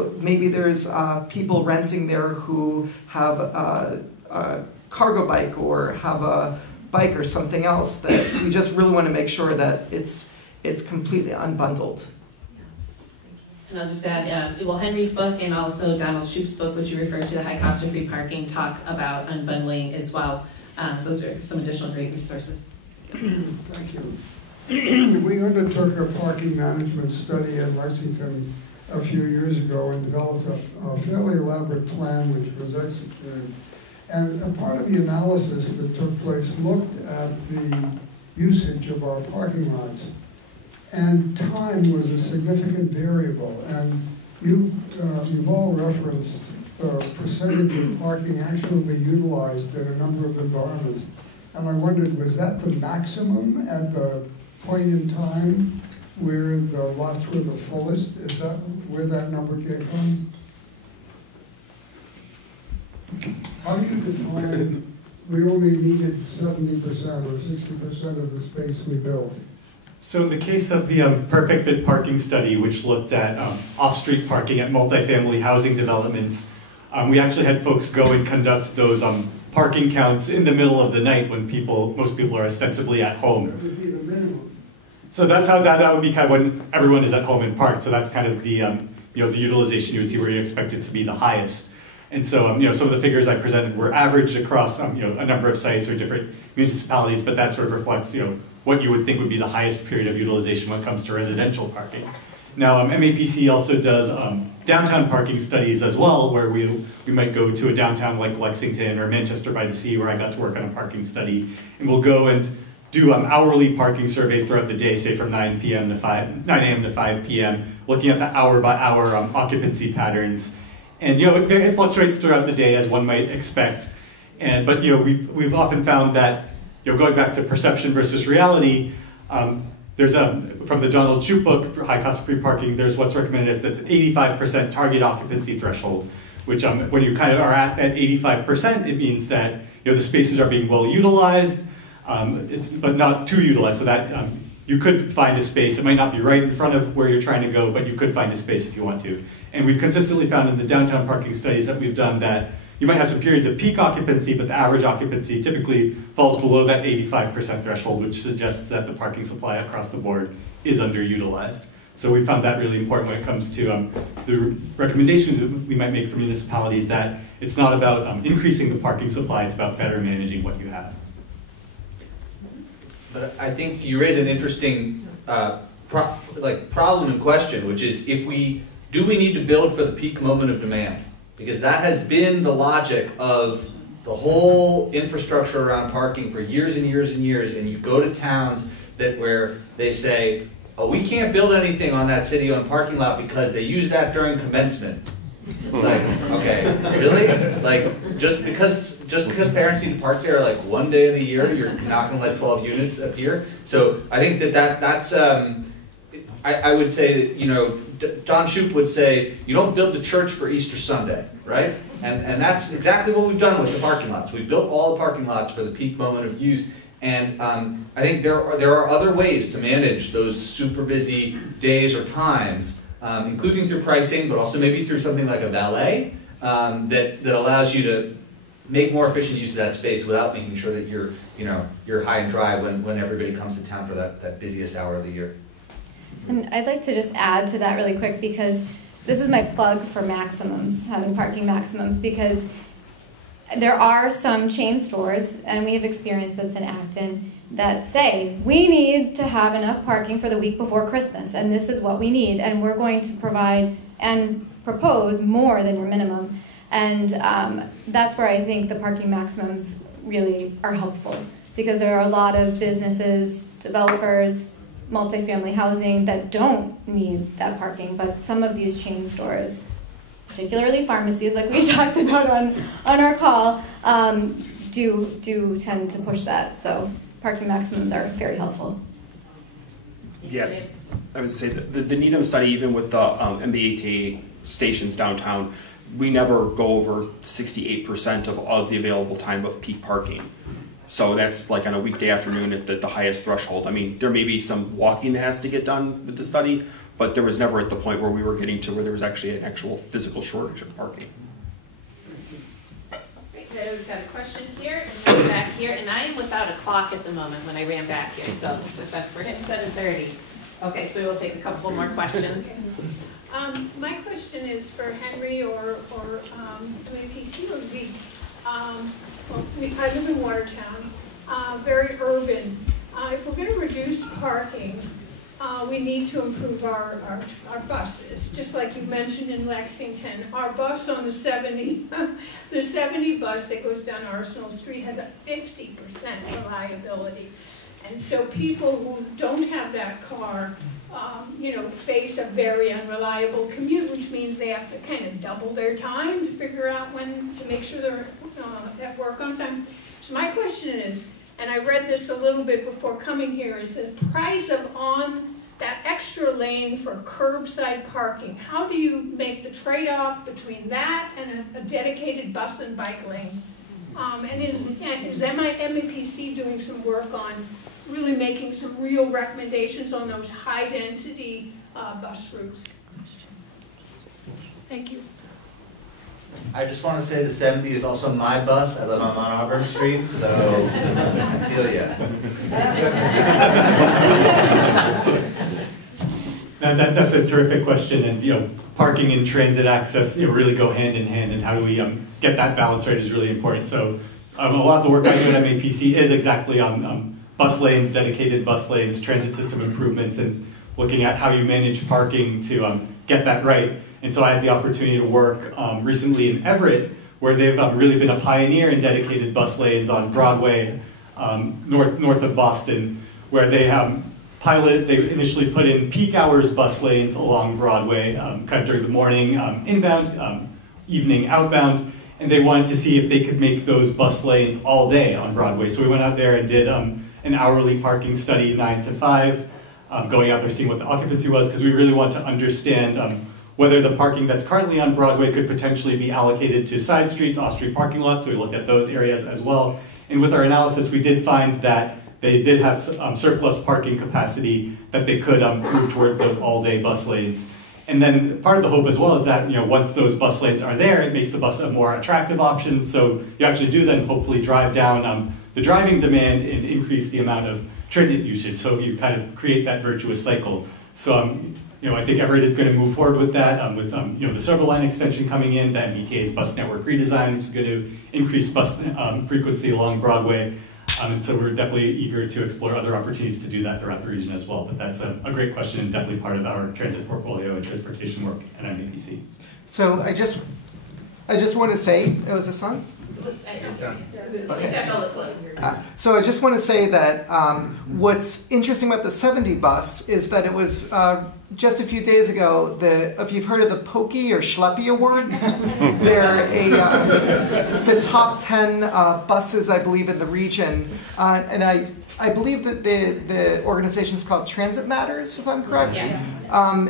people renting there who have a cargo bike or have a bike or something else, that we just really want to make sure that it's completely unbundled. And I'll just add, Henry's book and also Donald Shoup's book, which you referred to, the high cost of free parking, talk about unbundling as well. So those are some additional great resources. Thank you. We undertook a parking management study in Lexington a few years ago and developed a fairly elaborate plan which was executed. And a part of the analysis that took place looked at the usage of our parking lots. And time was a significant variable. And you've all referenced the percentage of parking actually utilized in a number of environments. And I wondered, was that the maximum at the point in time where the lots were the fullest? Is that where that number came from? How do you define we only needed 70% or 60% of the space we built? So in the case of the Perfect Fit Parking Study, which looked at off-street parking at multifamily housing developments, we actually had folks go and conduct those parking counts in the middle of the night when most people are ostensibly at home. That would be the minimum. So that's how that would be kind of when everyone is at home and parked. So that's kind of the the utilization you would see where you expect it to be the highest. And so some of the figures I presented were averaged across a number of sites or different municipalities, but that sort of reflects what you would think would be the highest period of utilization when it comes to residential parking. Now MAPC also does downtown parking studies as well, where we might go to a downtown like Lexington or Manchester by the Sea, where I got to work on a parking study, and we'll go and do hourly parking surveys throughout the day, say from 9 a.m. to 5 p.m., looking at the hour-by-hour occupancy patterns. And it fluctuates throughout the day as one might expect. But we've often found that going back to perception versus reality, there's from the Donald Shoup book for high cost of free parking, there's what's recommended as this 85% target occupancy threshold, which when you kind of are at that 85%, it means that the spaces are being well utilized, but not too utilized, so that you could find a space. It might not be right in front of where you're trying to go, but you could find a space if you want to. And we've consistently found in the downtown parking studies that we've done that you might have some periods of peak occupancy, but the average occupancy typically falls below that 85% threshold, which suggests that the parking supply across the board is underutilized. So we found that really important when it comes to the recommendations we might make for municipalities, that it's not about increasing the parking supply, it's about better managing what you have. But I think you raise an interesting problem and question, which is do we need to build for the peak moment of demand? Because that has been the logic of the whole infrastructure around parking for years and years and years. And you go to towns where they say, oh, we can't build anything on that city-owned parking lot because they use that during commencement. It's like, okay, really? Like, just because parents need to park there like one day of the year, you're not going to let 12 units appear? So I think that's I would say that, Don Shoup would say, you don't build the church for Easter Sunday, right? And that's exactly what we've done with the parking lots. We've built all the parking lots for the peak moment of use. And I think there are other ways to manage those super busy days or times, including through pricing, but also maybe through something like a valet that allows you to make more efficient use of that space without making sure that you're high and dry when everybody comes to town for that busiest hour of the year. And I'd like to just add to that really quick, because this is my plug for maximums, having parking maximums, because there are some chain stores, and we have experienced this in Acton, that say, we need to have enough parking for the week before Christmas, and this is what we need, and we're going to provide and propose more than your minimum. And that's where I think the parking maximums really are helpful, because there are a lot of businesses, developers, multifamily housing that don't need that parking, but some of these chain stores, particularly pharmacies like we talked about on our call, do tend to push that. So parking maximums are very helpful. Yeah, I was going to say, the Needham study, even with the MBAT stations downtown, we never go over 68% of the available time of peak parking. So that's like on a weekday afternoon at the highest threshold. I mean, there may be some walking that has to get done with the study, but there was never at the point where we were getting to where there was actually an actual physical shortage of parking. Great, we've got a question here and one back here, and I am without a clock at the moment when I ran back here, so we're hitting 7:30. Okay, so we will take a couple more questions. My question is for Henry or PC or Z. I live in Watertown, very urban. If we're going to reduce parking, we need to improve our buses. Just like you mentioned in Lexington, our bus on the 70 bus that goes down Arsenal Street has a 50% reliability. And so people who don't have that car, face a very unreliable commute, which means they have to kind of double their time to figure out when to make sure they're at work on time. So my question is, and I read this a little bit before coming here, is the price of on that extra lane for curbside parking. How do you make the trade-off between that and a dedicated bus and bike lane? And is MEPC doing some work on really making some real recommendations on those high-density bus routes? Thank you. I just want to say the 70 is also my bus. I live on Mount Auburn Street, so I feel ya. That's a terrific question, and parking and transit access really go hand in hand, and how do we get that balance right is really important. So a lot of the work I do at MAPC is exactly on bus lanes, dedicated bus lanes, transit system improvements, and looking at how you manage parking to get that right. And so I had the opportunity to work recently in Everett, where they've really been a pioneer in dedicated bus lanes on Broadway, north of Boston, where they they initially put in peak hours bus lanes along Broadway, kind of during the morning inbound, evening outbound, and they wanted to see if they could make those bus lanes all day on Broadway. So we went out there and did an hourly parking study, 9 to 5, going out there seeing what the occupancy was, because we really want to understand whether the parking that's currently on Broadway could potentially be allocated to side streets, off-street parking lots, so we looked at those areas as well. And with our analysis, we did find that they did have surplus parking capacity that they could move towards those all-day bus lanes. And then part of the hope as well is that once those bus lanes are there, it makes the bus a more attractive option, so you actually do then hopefully drive down the driving demand and increase the amount of transit usage, so you kind of create that virtuous cycle. So I think Everett is going to move forward with that, with the Silver Line extension coming in, that MBTA's bus network redesign, which is going to increase bus frequency along Broadway. And so we're definitely eager to explore other opportunities to do that throughout the region as well. But that's a great question, and definitely part of our transit portfolio and transportation work at MAPC. So I just want to say, it was a son? So I just want to say that what's interesting about the 70 bus is that it was just a few days ago, if you've heard of the Pokey or Schleppy Awards, they're the top 10 buses, I believe, in the region. And I believe that the organization is called Transit Matters, if I'm correct. Yeah.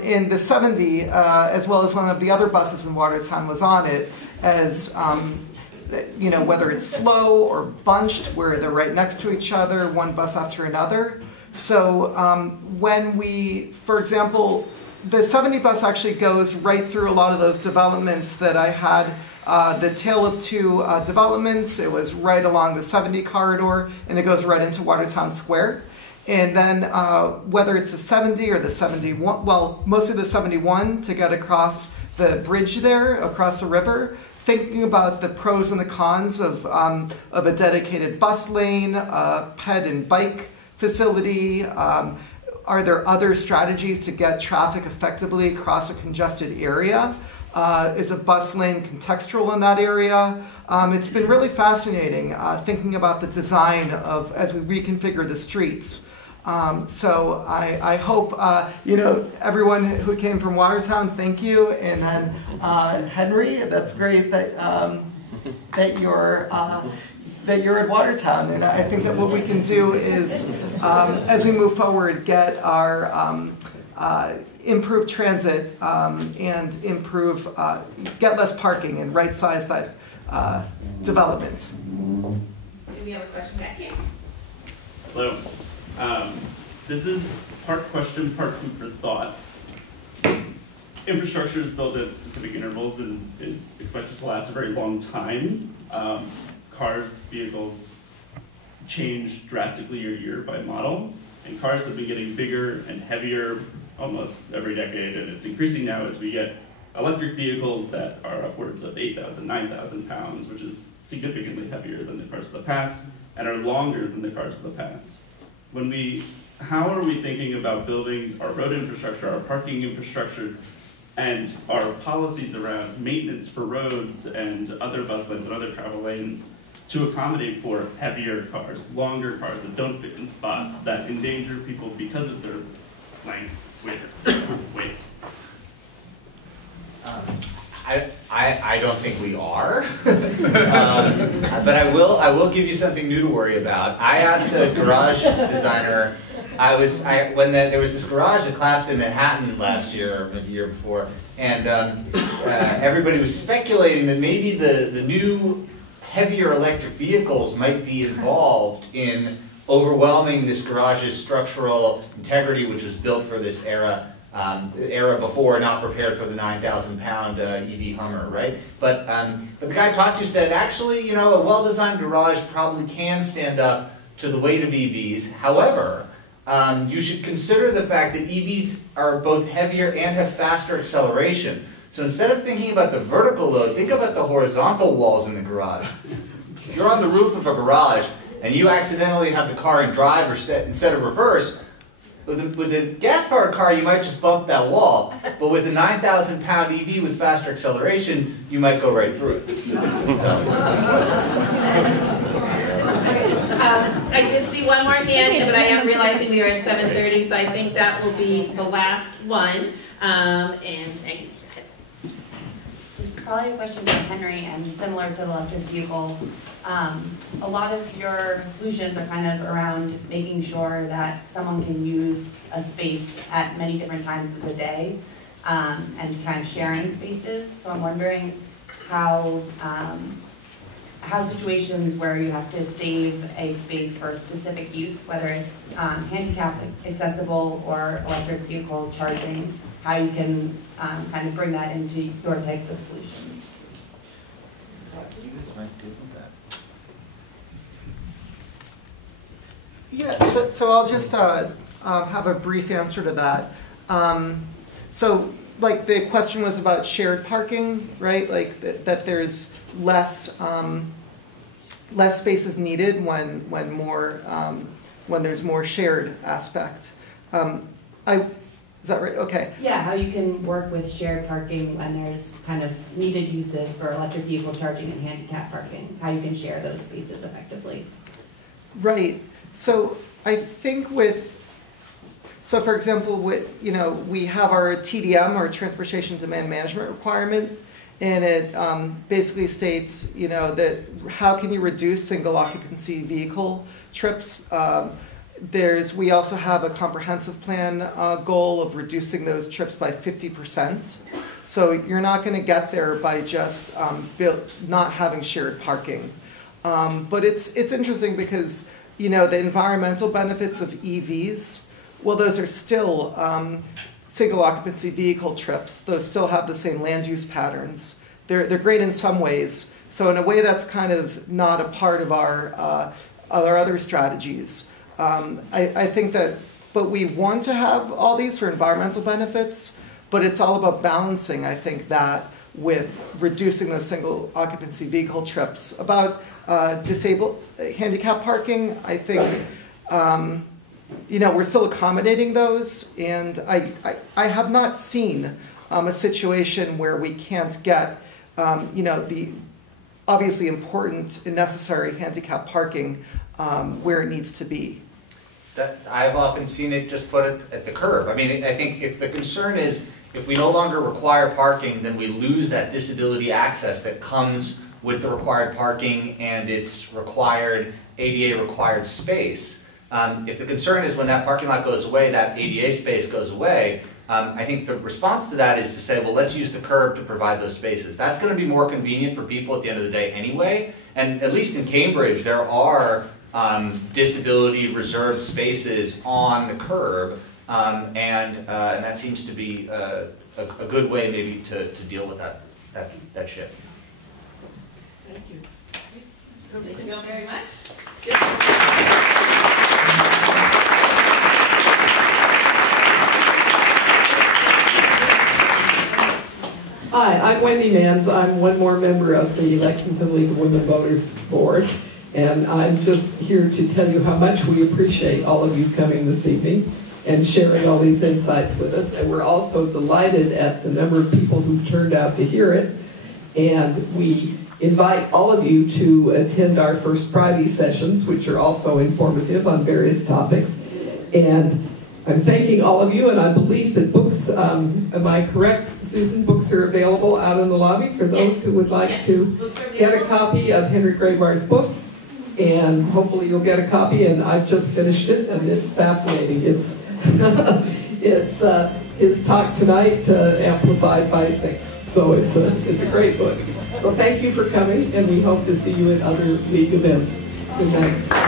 And the 70, as well as one of the other buses in Watertown, was on it as whether it's slow or bunched, where they're right next to each other, one bus after another. So when for example, the 70 bus actually goes right through a lot of those developments that I had, the Tale of Two developments. It was right along the 70 corridor, and it goes right into Watertown Square. And then whether it's the 70 or the 71, well, mostly the 71 to get across the bridge there, across the river, thinking about the pros and the cons of a dedicated bus lane, ped and bike facility. Are there other strategies to get traffic effectively across a congested area? Is a bus lane contextual in that area? It's been really fascinating thinking about the design as we reconfigure the streets. So I hope, everyone who came from Watertown, thank you. And then Henry, that's great that you're at Watertown. And I think that what we can do is, as we move forward, get our improve transit and improve, get less parking and right-size that development. We have a question back here. Hello. This is part question, part food for thought. Infrastructure is built at specific intervals and is expected to last a very long time. Cars, vehicles change drastically year to year by model, and cars have been getting bigger and heavier almost every decade, and it's increasing now as we get electric vehicles that are upwards of 8,000, 9,000 pounds, which is significantly heavier than the cars of the past and are longer than the cars of the past. How are we thinking about building our road infrastructure, our parking infrastructure, and our policies around maintenance for roads and other bus lanes and other travel lanes to accommodate for heavier cars, longer cars that don't fit in spots, that endanger people because of their length, weight? I don't think we are, but I will give you something new to worry about. I asked a garage designer. When there was this garage that collapsed in Manhattan last year, or maybe the year before, and everybody was speculating that maybe the new heavier electric vehicles might be involved in overwhelming this garage's structural integrity, which was built for this era, era before, not prepared for the 9,000-pound EV Hummer, right? But the guy I talked to said, actually, you know, a well-designed garage probably can stand up to the weight of EVs. However, you should consider the fact that EVs are both heavier and have faster acceleration. So instead of thinking about the vertical load, think about the horizontal walls in the garage. If you're on the roof of a garage and you accidentally have the car in drive instead of reverse, with a gas-powered car, you might just bump that wall. But with a 9,000-pound EV with faster acceleration, you might go right through it. I did see one more hand, but I am realizing we are at 7:30, so I think that will be the last one. And Maggie, go ahead. This is probably a question for Henry, and similar to the electric vehicle. A lot of your solutions are kind of around making sure that someone can use a space at many different times of the day, and kind of sharing spaces. So I'm wondering how situations where you have to save a space for a specific use, whether it's handicap accessible or electric vehicle charging, how you can kind of bring that into your types of solutions. You guys might do that. Yeah, so I'll just have a brief answer to that. So, like, the question was about shared parking, right? Like that there's less spaces needed when there's more shared aspect. Is that right? Okay. Yeah, how you can work with shared parking when there's kind of needed uses for electric vehicle charging and handicap parking. How you can share those spaces effectively. Right. So I think so for example, we have our TDM, or Transportation Demand Management Requirement, and it basically states, that how can you reduce single occupancy vehicle trips? We also have a comprehensive plan goal of reducing those trips by 50%. So you're not going to get there by just not having shared parking. But it's interesting because the environmental benefits of EVs, well, those are still single occupancy vehicle trips. Those still have the same land use patterns. They're great in some ways. So in a way, that's kind of not a part of our other strategies. I think that, but we want to have all these for environmental benefits, but it's all about balancing, I think, that with reducing the single occupancy vehicle trips. About disabled handicap parking, I think, we're still accommodating those, and I have not seen a situation where we can't get, the obviously important and necessary handicap parking where it needs to be. I've often seen it just put at the curb. I mean, I think if the concern is if we no longer require parking, then we lose that disability access that comes with the required parking and its required ADA required space. If the concern is when that parking lot goes away, that ADA space goes away, I think the response to that is to say, well, let's use the curb to provide those spaces. That's going to be more convenient for people at the end of the day anyway. And at least in Cambridge, there are disability reserved spaces on the curb, and that seems to be a good way maybe to deal with that shift. Thank you. Thank you all very much. Hi, I'm Wendy Manns. I'm one more member of the Lexington League of Women Voters Board, and I'm just here to tell you how much we appreciate all of you coming this evening and sharing all these insights with us. And we're also delighted at the number of people who've turned out to hear it. And we invite all of you to attend our First Friday sessions, which are also informative on various topics. And I'm thanking all of you, and I believe that books, am I correct, Susan? Books are available out in the lobby for those who would like to get a copy of Henry Grabar's book. And hopefully you'll get a copy, and I've just finished it, and it's fascinating. It's his talk tonight, amplified by 6. So it's a great book. So thank you for coming, and we hope to see you at other league events. Good night.